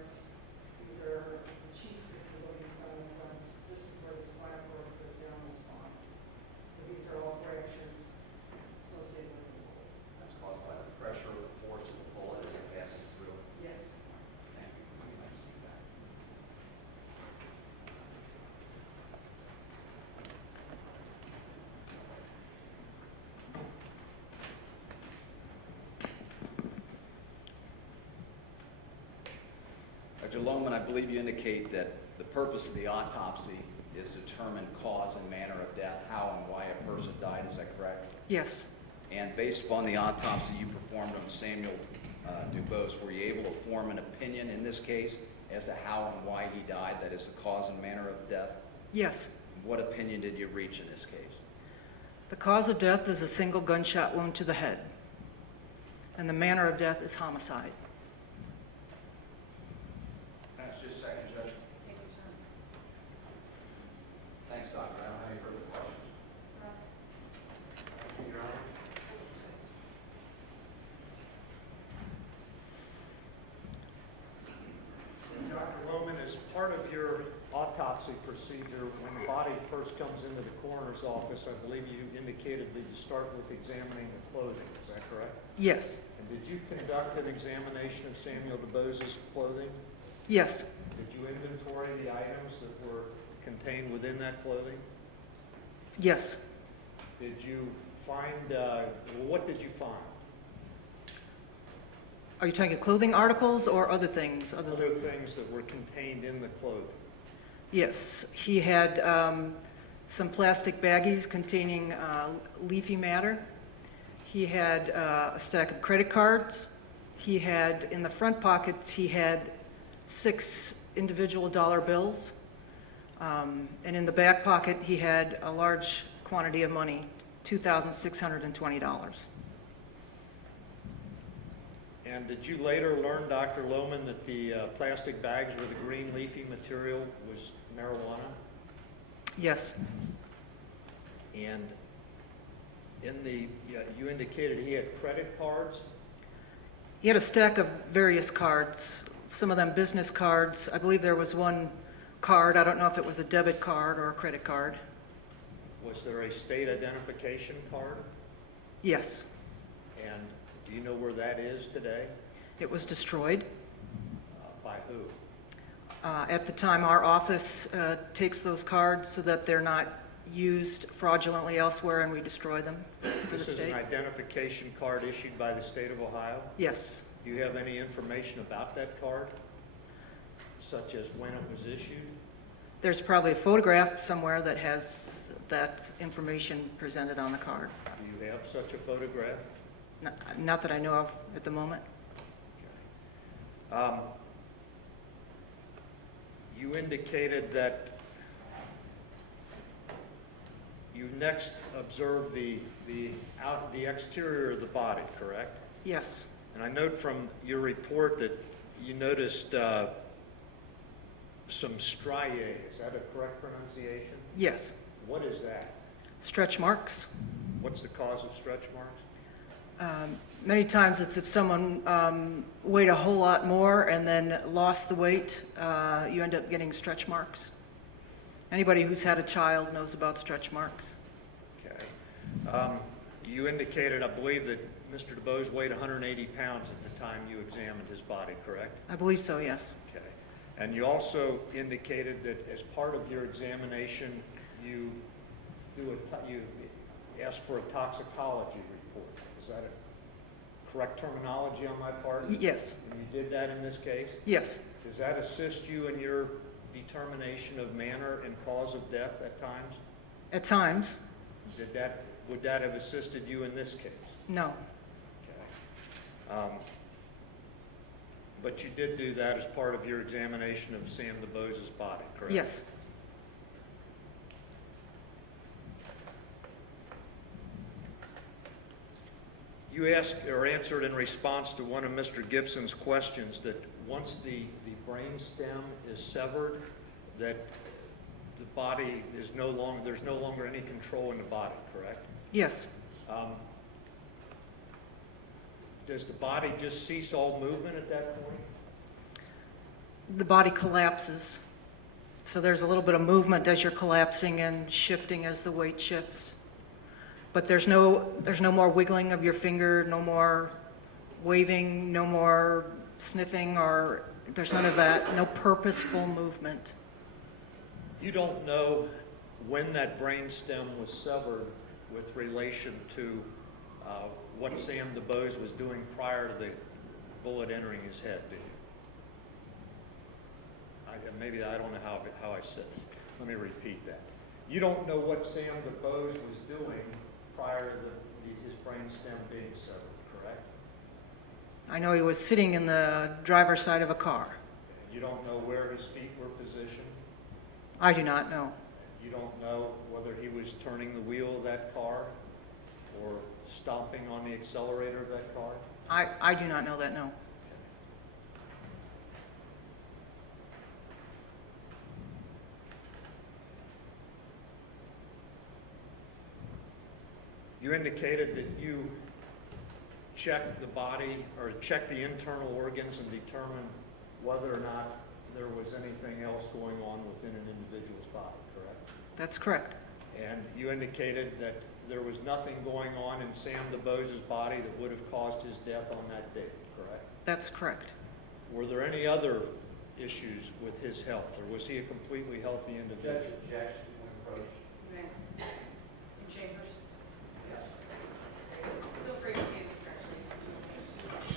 These are the cheeks if you're looking from the front. This is where the spinal cord goes down the spine. So these are all fractures associated with the bullet. That's caused by the pressure or the force of the bullet as it passes through. Yes. Thank you. Very nice feedback. Dr. Lohman, I believe you indicate that the purpose of the autopsy is to determine cause and manner of death, how and why a person died. Is that correct? Yes. And based upon the autopsy you performed on Samuel Dubose, were you able to form an opinion in this case as to how and why he died, that is the cause and manner of death? Yes. What opinion did you reach in this case? The cause of death is a single gunshot wound to the head, and the manner of death is homicide. That's just a second, Judge. Take your turn. Thanks, Doctor. I don't have any further questions. Russ? Thank you, Your Honor. Dr. Lohman, as part of your autopsy procedure, when the body first comes into the coroner's office, I believe you indicated that you start with examining the clothing. Is that correct? Yes. And did you conduct an examination of Samuel DuBose's clothing? Yes. Did you inventory the items that were contained within that clothing? Yes. Did you find, what did you find? Are you talking clothing articles or other things? Other things that were contained in the clothing? Yes. He had some plastic baggies containing leafy matter. He had a stack of credit cards. He had, in the front pockets, he had 6 individual dollar bills. And in the back pocket, he had a large quantity of money, $2,620. And did you later learn, Dr. Lohman, that the plastic bags with the green leafy material was marijuana? Yes. And in the, you indicated he had credit cards? He had a stack of various cards, some of them business cards. I believe there was one card, I don't know if it was a debit card or a credit card. Was there a state identification card? Yes. And do you know where that is today? It was destroyed. By who? At the time, our office takes those cards so that they're not used fraudulently elsewhere, and we destroy them for the This is state. an identification card issued by the state of Ohio? Yes. Do you have any information about that card, such as when it was issued? There's probably a photograph somewhere that has that information presented on the card. Do you have such a photograph? Not that I know of at the moment. You indicated that you next observed the exterior of the body, correct? Yes. And I note from your report that you noticed some striae. Is that a correct pronunciation? Yes. What is that? Stretch marks. What's the cause of stretch marks? Many times it's if someone weighed a whole lot more and then lost the weight, you end up getting stretch marks. Anybody who's had a child knows about stretch marks. Okay. You indicated, I believe, that Mr. DeBose weighed 180 pounds at the time you examined his body, correct? I believe so, yes. Okay. And you also indicated that as part of your examination, you asked for a toxicology report. Is that a correct terminology on my part? Yes. And you did that in this case? Yes. Does that assist you in your determination of manner and cause of death at times? At times, Would that have assisted you in this case? no. Okay. But you did do that as part of your examination of Sam DeBose's body, correct? Yes. You asked or answered in response to one of Mr. Gibson's questions that once the brain stem is severed, that the body is no longer, there's no longer any control in the body, correct? Yes. Does the body just cease all movement at that point? The body collapses. So there's a little bit of movement as you're collapsing and shifting as the weight shifts. But there's no more wiggling of your finger, no more waving, no more sniffing, or there's none of that, no purposeful movement. You don't know when that brain stem was severed with relation to what Sam DeBose was doing prior to the bullet entering his head, do you? Maybe I don't know how I said it. Let me repeat that. You don't know what Sam DeBose was doing prior to his brain stem being severed, correct? I know he was sitting in the driver's side of a car. You don't know where his feet were positioned? I do not know. You don't know whether he was turning the wheel of that car or stomping on the accelerator of that car? I do not know that, no. You indicated that you checked the body or checked the internal organs and determined whether or not there was anything else going on within an individual's body, correct? That's correct. And you indicated that there was nothing going on in Sam DeBose's body that would have caused his death on that date, correct? That's correct. Were there any other issues with his health, or was he a completely healthy individual? Judge objection when approached. In chambers? Feel free to see the stretch, please.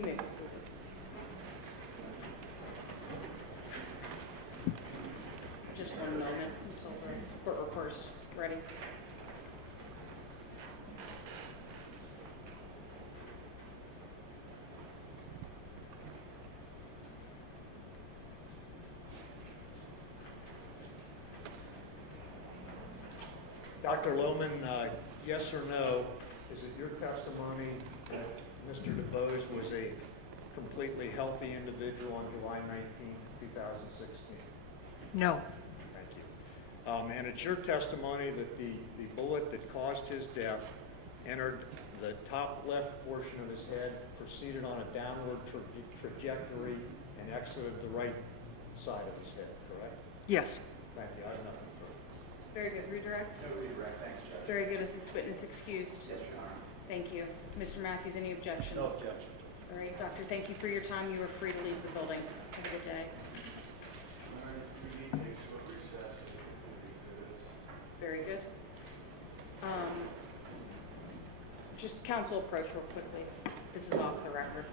You may be seated. Just one moment until the reporter's ready. Dr. Lohman, yes or no, is it your testimony that Mr. DeBose was a completely healthy individual on July 19, 2016? No. Thank you. And it's your testimony that the bullet that caused his death entered the top left portion of his head, proceeded on a downward trajectory, and exited the right side of his head, correct? Yes. Thank you. I have nothing further. Very good. Redirect? No redirect, thanks, Judge. Very good. Is this witness excused? Yes, Your Honor. Thank you. Mr. Matthews, any objection? No objection. All right, doctor, thank you for your time. You are free to leave the building. Have a good day. We need to take short recess to conclude the exhibits. Very good. Just counsel approach real quickly. This is off the record.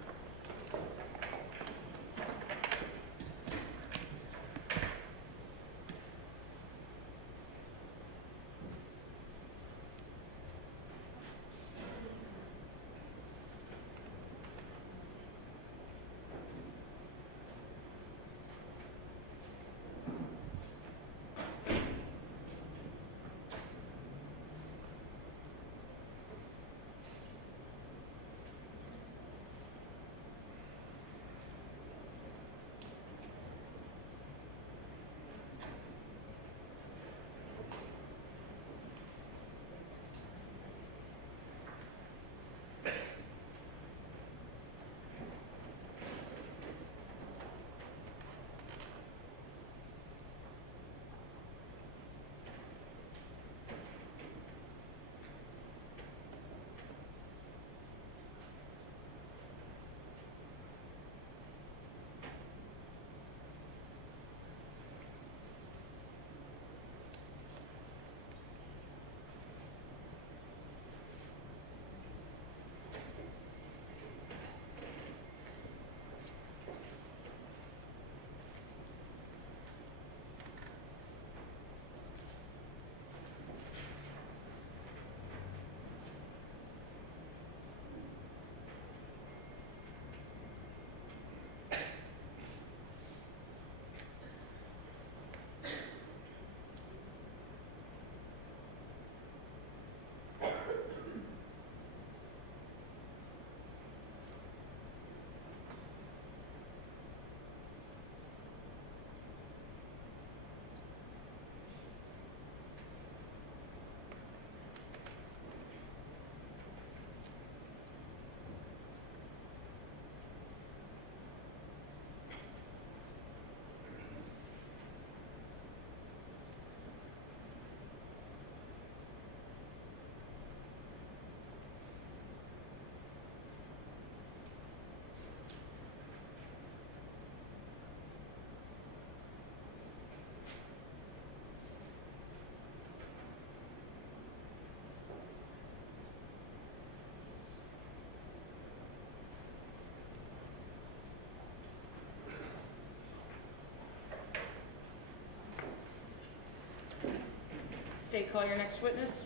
State, call your next witness.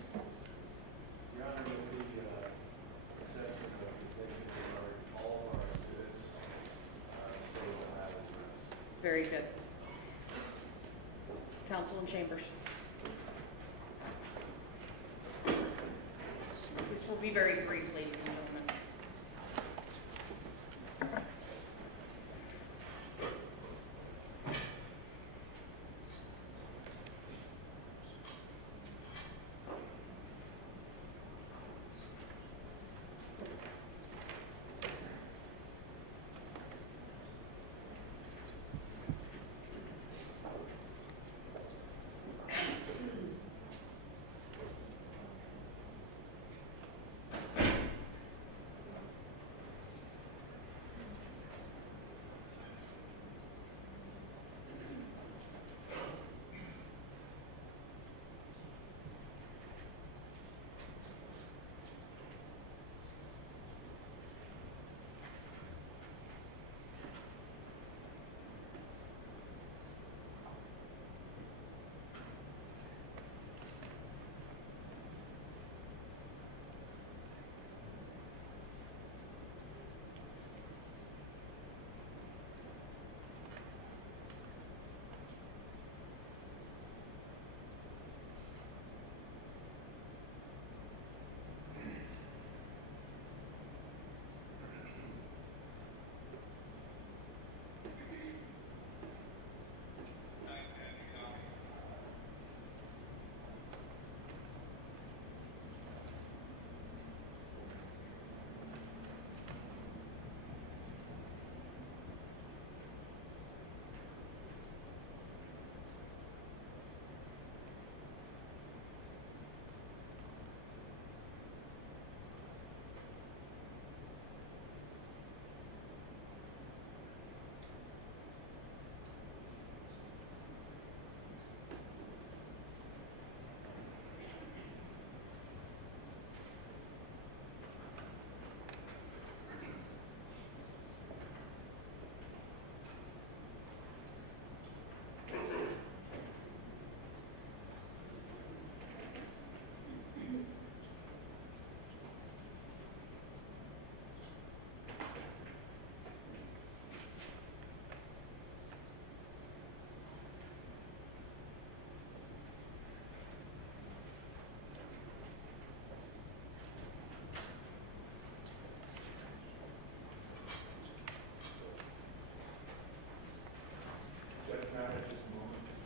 Your Honor, with the exception of the patient regarding all of our exhibits, so will have addressed. Very good. Counsel in chambers. This will be very brief, ladies and gentlemen.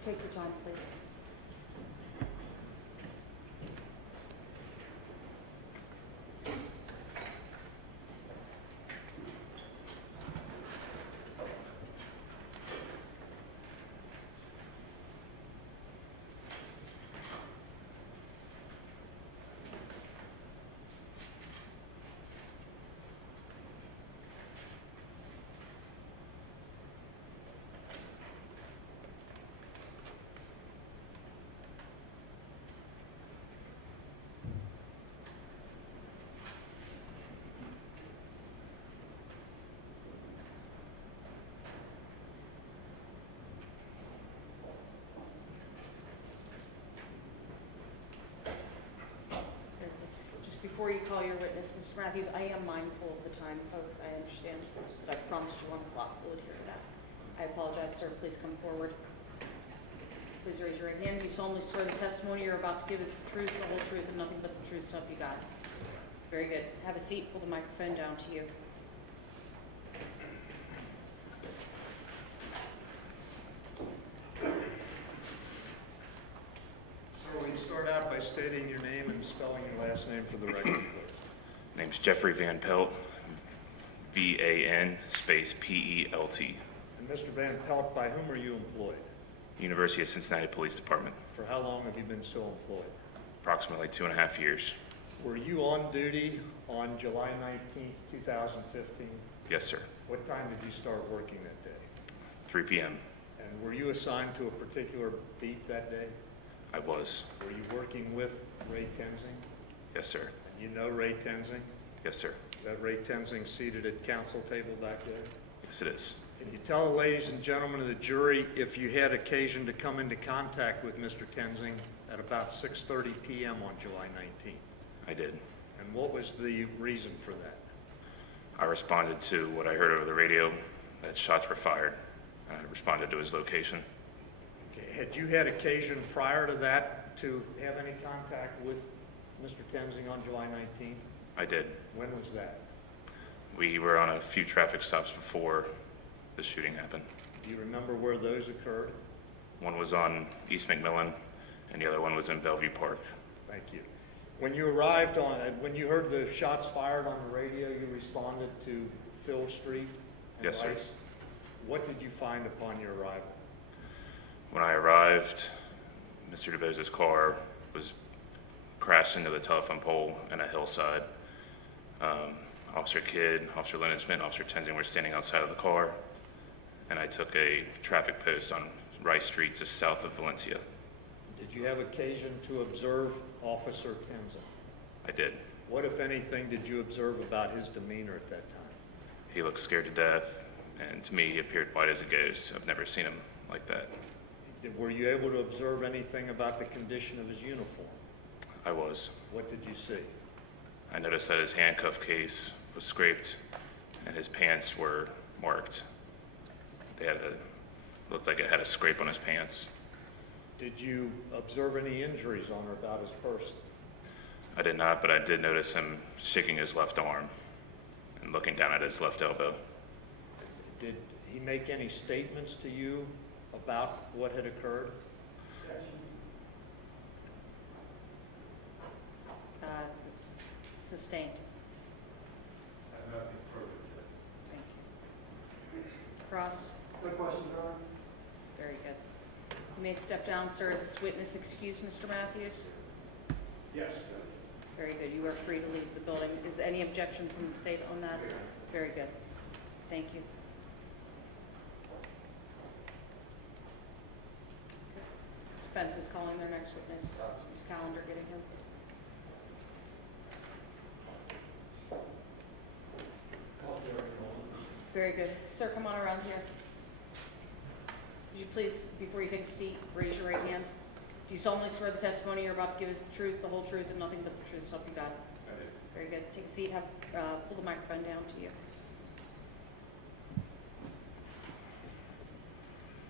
Take your time, please. Just before you call your witness, Mr. Matthews, I am mindful of the time, folks. I understand, but I've promised you 1 o'clock. We'll adhere to that. I apologize, sir. Please come forward. Please raise your right hand. Do you solemnly swear the testimony you're about to give is the truth, the whole truth, and nothing but the truth, so help you God? Very good. Have a seat. Pull the microphone down to you. Sir, will you start out by stating your name and spelling your last name for the record, please? Name's Jeffrey Van Pelt, V-A-N space P-E-L-T. And Mr. Van Pelt, by whom are you employed? University of Cincinnati Police Department. For how long have you been so employed? Approximately 2.5 years. Were you on duty on July 19th, 2015? Yes, sir. What time did you start working that day? 3 p.m. And were you assigned to a particular beat that day? I was. Were you working with Ray Tenzing? Yes, sir. And you know Ray Tenzing? Yes, sir. Is that Ray Tenzing seated at council table back there? Yes, it is. Can you tell the ladies and gentlemen of the jury if you had occasion to come into contact with Mr. Tenzing at about 6:30 p.m. on July 19th? I did. And what was the reason for that? I responded to what I heard over the radio, that shots were fired. I responded to his location. Okay. Had you had occasion prior to that to have any contact with Mr. Tenzing on July 19th? I did. When was that? We were on a few traffic stops before the shooting happened. Do you remember where those occurred? One was on East McMillan, and the other one was in Bellevue Park. Thank you. When you arrived on, when you heard the shots fired on the radio, you responded to Phil Street and Yes, sir. Rice. What did you find upon your arrival? When I arrived, Mr. DeBose's car was crashed into the telephone pole in a hillside. Officer Kidd, Officer Lenishman, Officer Tenzing were standing outside of the car, and I took a traffic post on Rice Street just south of Valencia. Did you have occasion to observe Officer Tenzing? I did. What, if anything, did you observe about his demeanor at that time? He looked scared to death, and to me, he appeared white as a ghost. I've never seen him like that. Were you able to observe anything about the condition of his uniform? I was. What did you see? I noticed that his handcuff case was scraped, and his pants were marked. Looked like it had a scrape on his pants. Did you observe any injuries on or about his person? I did not, but I did notice him shaking his left arm and looking down at his left elbow. Did he make any statements to you about what had occurred? Sustained. Nothing further. Thank you. Cross. Good question, Your Honor. Very good. You may step down, sir. Is this witness excused, Mr. Matthews? Yes, Judge. Very good. You are free to leave the building. Is any objection from the state on that? Very good. Thank you. Defense is calling their next witness. Ms. Callender, getting him. Very good. Sir, come on around here. Would you please, before you take a seat, raise your right hand? Do you solemnly swear the testimony you're about to give is the truth, the whole truth, and nothing but the truth, so help you God? I did. Very good. Take a seat. Have pull the microphone down to you.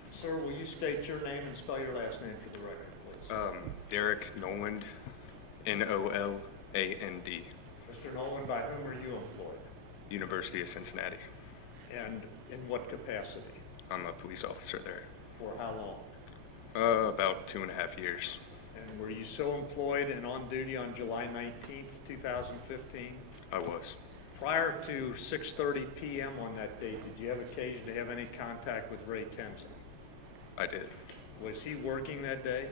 Sir, will you state your name and spell your last name for the record, please? Derek Noland, N-O-L-A-N-D, Mr. Nolan, by whom are you employed? University of Cincinnati. And in what capacity? I'm a police officer there. For how long? About 2.5 years. And were you so employed and on duty on July 19th, 2015? I was. Prior to 6:30 p.m. on that date, did you have occasion to have any contact with Ray Tenzing? I did. Was he working that day?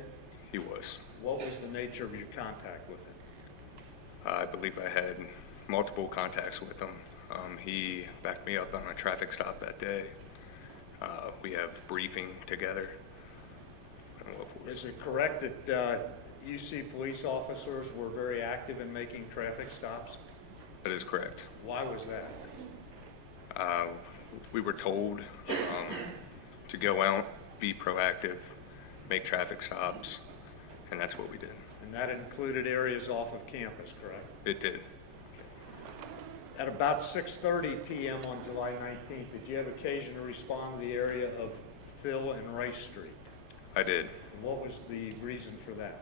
He was. What was the nature of your contact with him? I believe I had multiple contacts with him. He backed me up on a traffic stop that day. We have briefing together. Is it correct that UC police officers were very active in making traffic stops? That is correct. Why was that? We were told to go out, be proactive, make traffic stops, and that's what we did. And that included areas off of campus, correct? It did. At about 6:30 p.m. on July 19th, did you have occasion to respond to the area of Phil and Rice Street? I did. And what was the reason for that?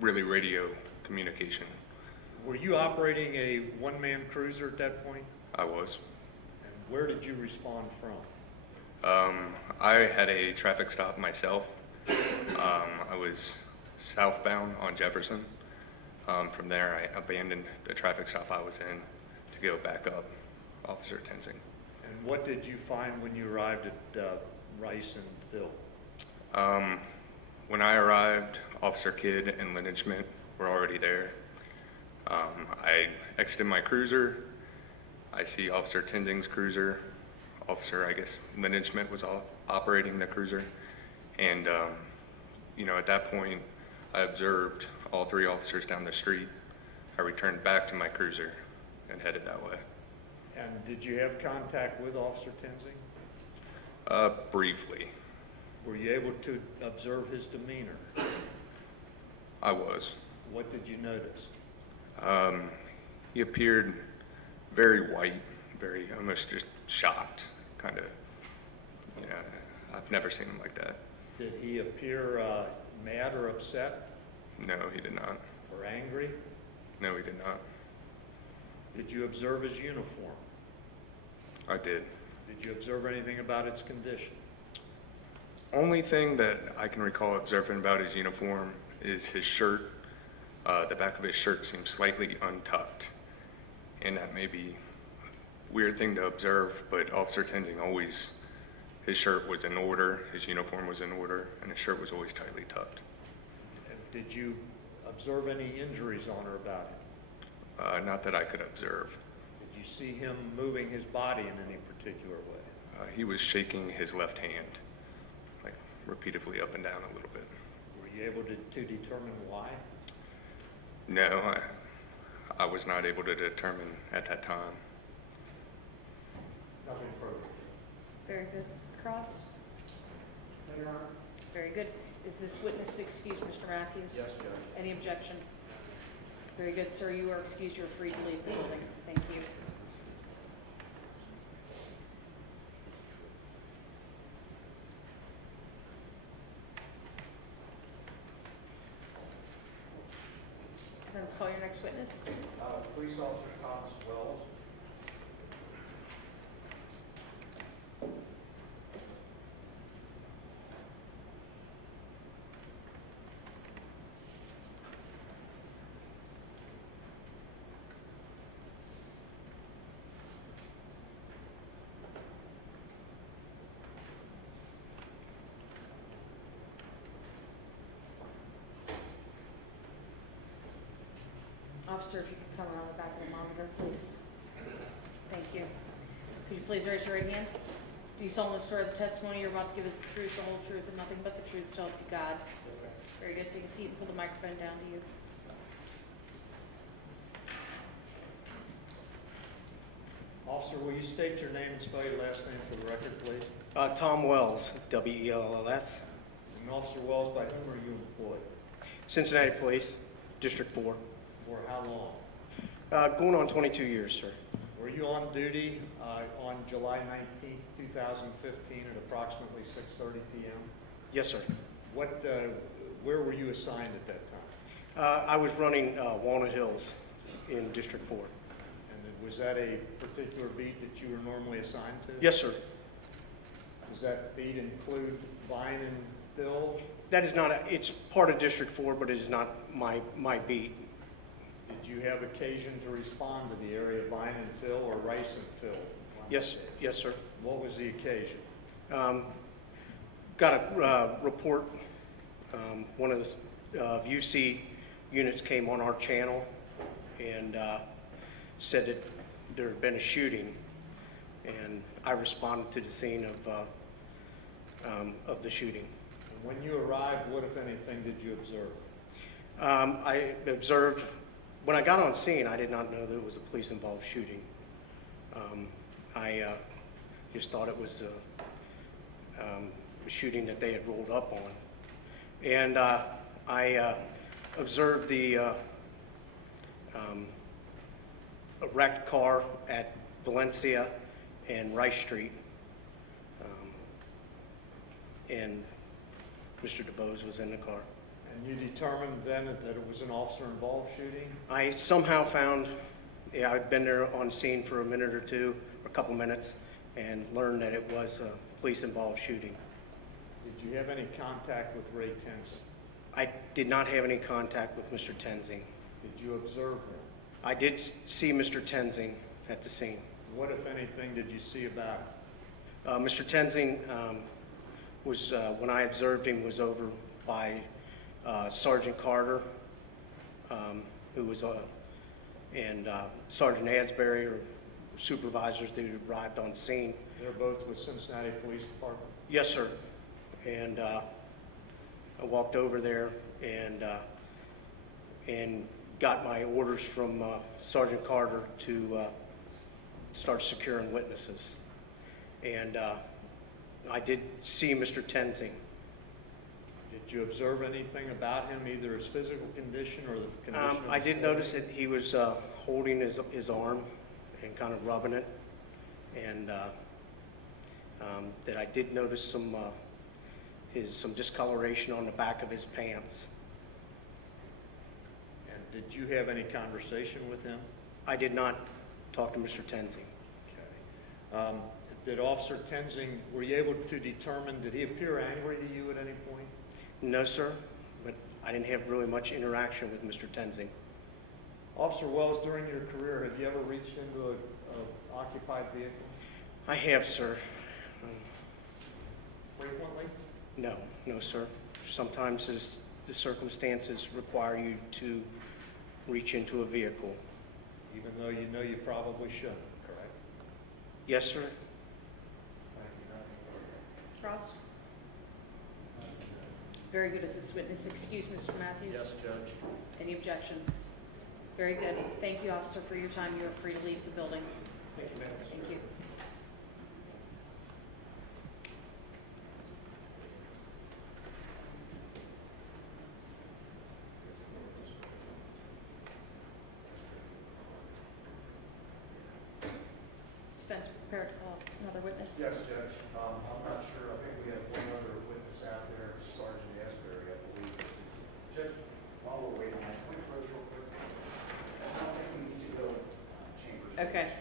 Really radio communication. Were you operating a one-man cruiser at that point? I was. And where did you respond from? I had a traffic stop myself. I was southbound on Jefferson. From there, I abandoned the traffic stop I was in to go back up Officer Tenzing. And what did you find when you arrived at Rice and Phil? When I arrived, Officer Kidd and Lieutenant Schmidt were already there. I exited my cruiser. I see Officer Tenzing's cruiser. Officer, I guess, Lieutenant Schmidt was operating the cruiser. And, at that point, I observed all three officers down the street. I returned back to my cruiser and headed that way. And did you have contact with Officer Tenzing? Briefly. Were you able to observe his demeanor? I was. What did you notice? He appeared very white, very almost just shocked, kind of. I've never seen him like that. Did he appear mad or upset No, he did not. or angry? No, he did not. Did you observe his uniform? I did. Did you observe anything about its condition? Only thing that I can recall observing about his uniform is his shirt. The back of his shirt seems slightly untucked. And that may be a weird thing to observe, but Officer Tenzing always, his shirt was in order, his uniform was in order, and his shirt was always tightly tucked. And did you observe any injuries on or about him? Not that I could observe. Did you see him moving his body in any particular way? He was shaking his left hand, like repeatedly up and down a little bit. Were you able to determine why? No, I was not able to determine at that time. Nothing further. Very good. Cross? No, Your Honor. Very good. Is this witness excused, Mr. Matthews? Yes, Judge. Any objection? Very good, sir. You are excused. You're free to leave the building. Thank you. Let's call your next witness. Police Officer Thomas Wells. Officer, if you could come around the back of the monitor, please. Thank you. Could you please raise your right hand? Do you solemnly swear the testimony you're about to give is the truth, the whole truth, and nothing but the truth, so help you God? Very good. Take a seat and pull the microphone down to you. Officer, will you state your name and spell your last name for the record, please? Tom Wells, W-E-L-L-S, And Officer Wells, by whom are you employed? Cincinnati Police, District 4. For how long? Going on 22 years, sir. Were you on duty on July 19th, 2015 at approximately 6:30 p.m.? Yes, sir. Where were you assigned at that time? I was running Walnut Hills in District 4. And was that a particular beat that you were normally assigned to? Yes, sir. Does that beat include Vine and Phil? That is not, it's part of District 4, but it is not my beat. Did you have occasion to respond to the area of Vine and Phil or Rice and Phil? Yes, yes, sir. What was the occasion? Got a report. One of the UC units came on our channel and said that there had been a shooting, and I responded to the scene of the shooting. And when you arrived, what, if anything, did you observe? I observed, when I got on scene, I did not know that it was a police-involved shooting. I just thought it was a shooting that they had rolled up on. And I observed a wrecked car at Valencia and Rice Street. And Mr. DeBose was in the car. And you determined then that it was an officer-involved shooting? I somehow found, yeah, I'd been there on scene for a minute or two, or a couple minutes, and learned that it was a police-involved shooting. Did you have any contact with Ray Tenzing? I did not have any contact with Mr. Tenzing. Did you observe him? I did see Mr. Tenzing at the scene. What, if anything, did you see about him? Mr. Tenzing was, when I observed him, was over by Sergeant Carter, who was, and Sergeant Asbury, or supervisors that arrived on scene. They're both with Cincinnati Police Department? Yes, sir. And I walked over there and got my orders from Sergeant Carter to start securing witnesses. And I did see Mr. Tenzing. Did you observe anything about him, either his physical condition or the condition of I his did body? notice that he was holding his arm and kind of rubbing it, and that I did notice some discoloration on the back of his pants. And did you have any conversation with him? I did not talk to Mr. Tenzing. Okay. Did Officer Tenzing, were you able to determine, did he appear angry to you at any point? No, sir, but I didn't have really much interaction with Mr. Tenzing. Officer Wells, during your career, have you ever reached into an occupied vehicle? I have, sir. Frequently? No, sir. Sometimes the circumstances require you to reach into a vehicle. Even though you know you probably shouldn't, correct? Yes, sir. Ross? Very good. Is this witness excused, Mr. Matthews? Yes, Judge. Any objection? Very good. Thank you, officer, for your time. You are free to leave the building. Thank you, ma'am. Thank you. Defense prepared to call another witness? Yes, Judge. I'm not sure. I think we have one other witness out there, Sergeant Asbury, I believe. Judge, while we're waiting, can we approach real quick? I don't think we need to go chambers. Okay.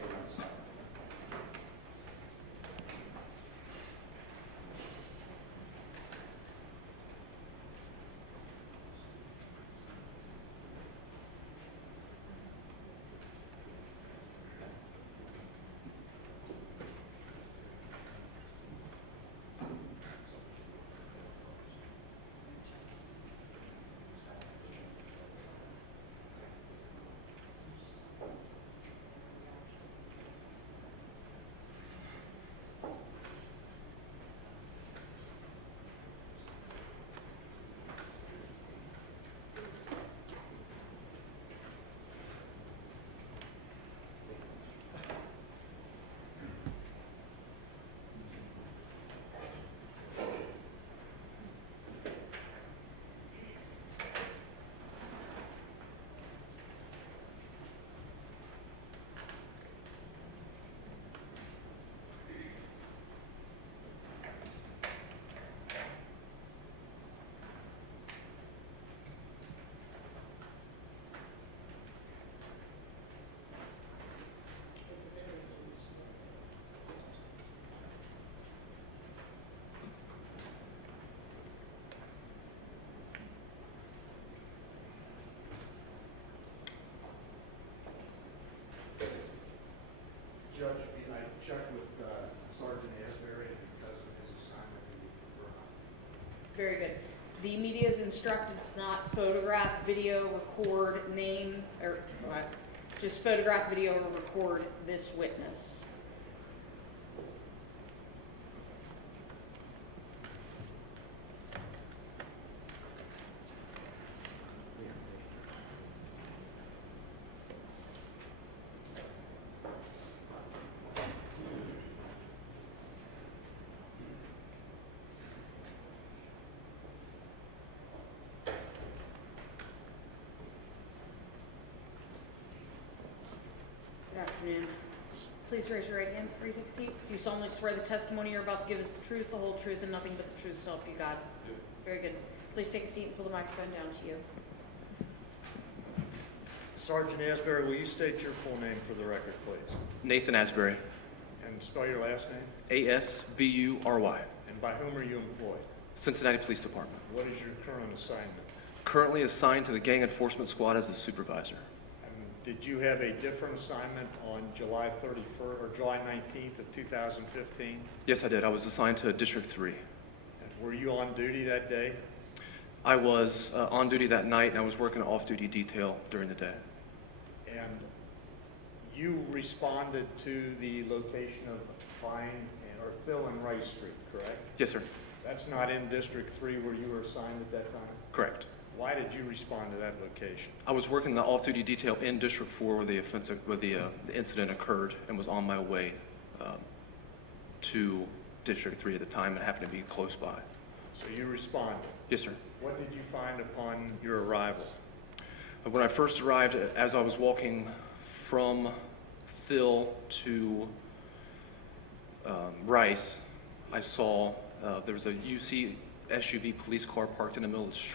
The media is instructed to not photograph, video, record, name, or just photograph, video, or record this witness. Good afternoon. Please raise your right hand before you take a seat. Do you solemnly swear the testimony you're about to give is the truth, the whole truth, and nothing but the truth, so help you God? Very good. Please take a seat and pull the microphone down to you. Sergeant Asbury, will you state your full name for the record, please? Nathan Asbury, And spell your last name? Asbury, And by whom are you employed? Cincinnati Police Department. What is your current assignment? Currently assigned to the Gang Enforcement Squad as a supervisor. And did you have a different assignment on July 31st or July 19th of 2015? Yes, I did. I was assigned to District 3. And were you on duty that day? I was on duty that night, and I was working off-duty detail during the day. And you responded to the location of Vine or Phil and Rice Street, correct? Yes, sir. That's not in District 3 where you were assigned at that time? Correct. Why did you respond to that location? I was working the off-duty detail in District 4 where the incident occurred, and was on my way to District 3 at the time, and happened to be close by. So you responded. Yes, sir. What did you find upon your arrival? When I first arrived, as I was walking from Phil to Rice, I saw there was a UC SUV police car parked in the middle of the street.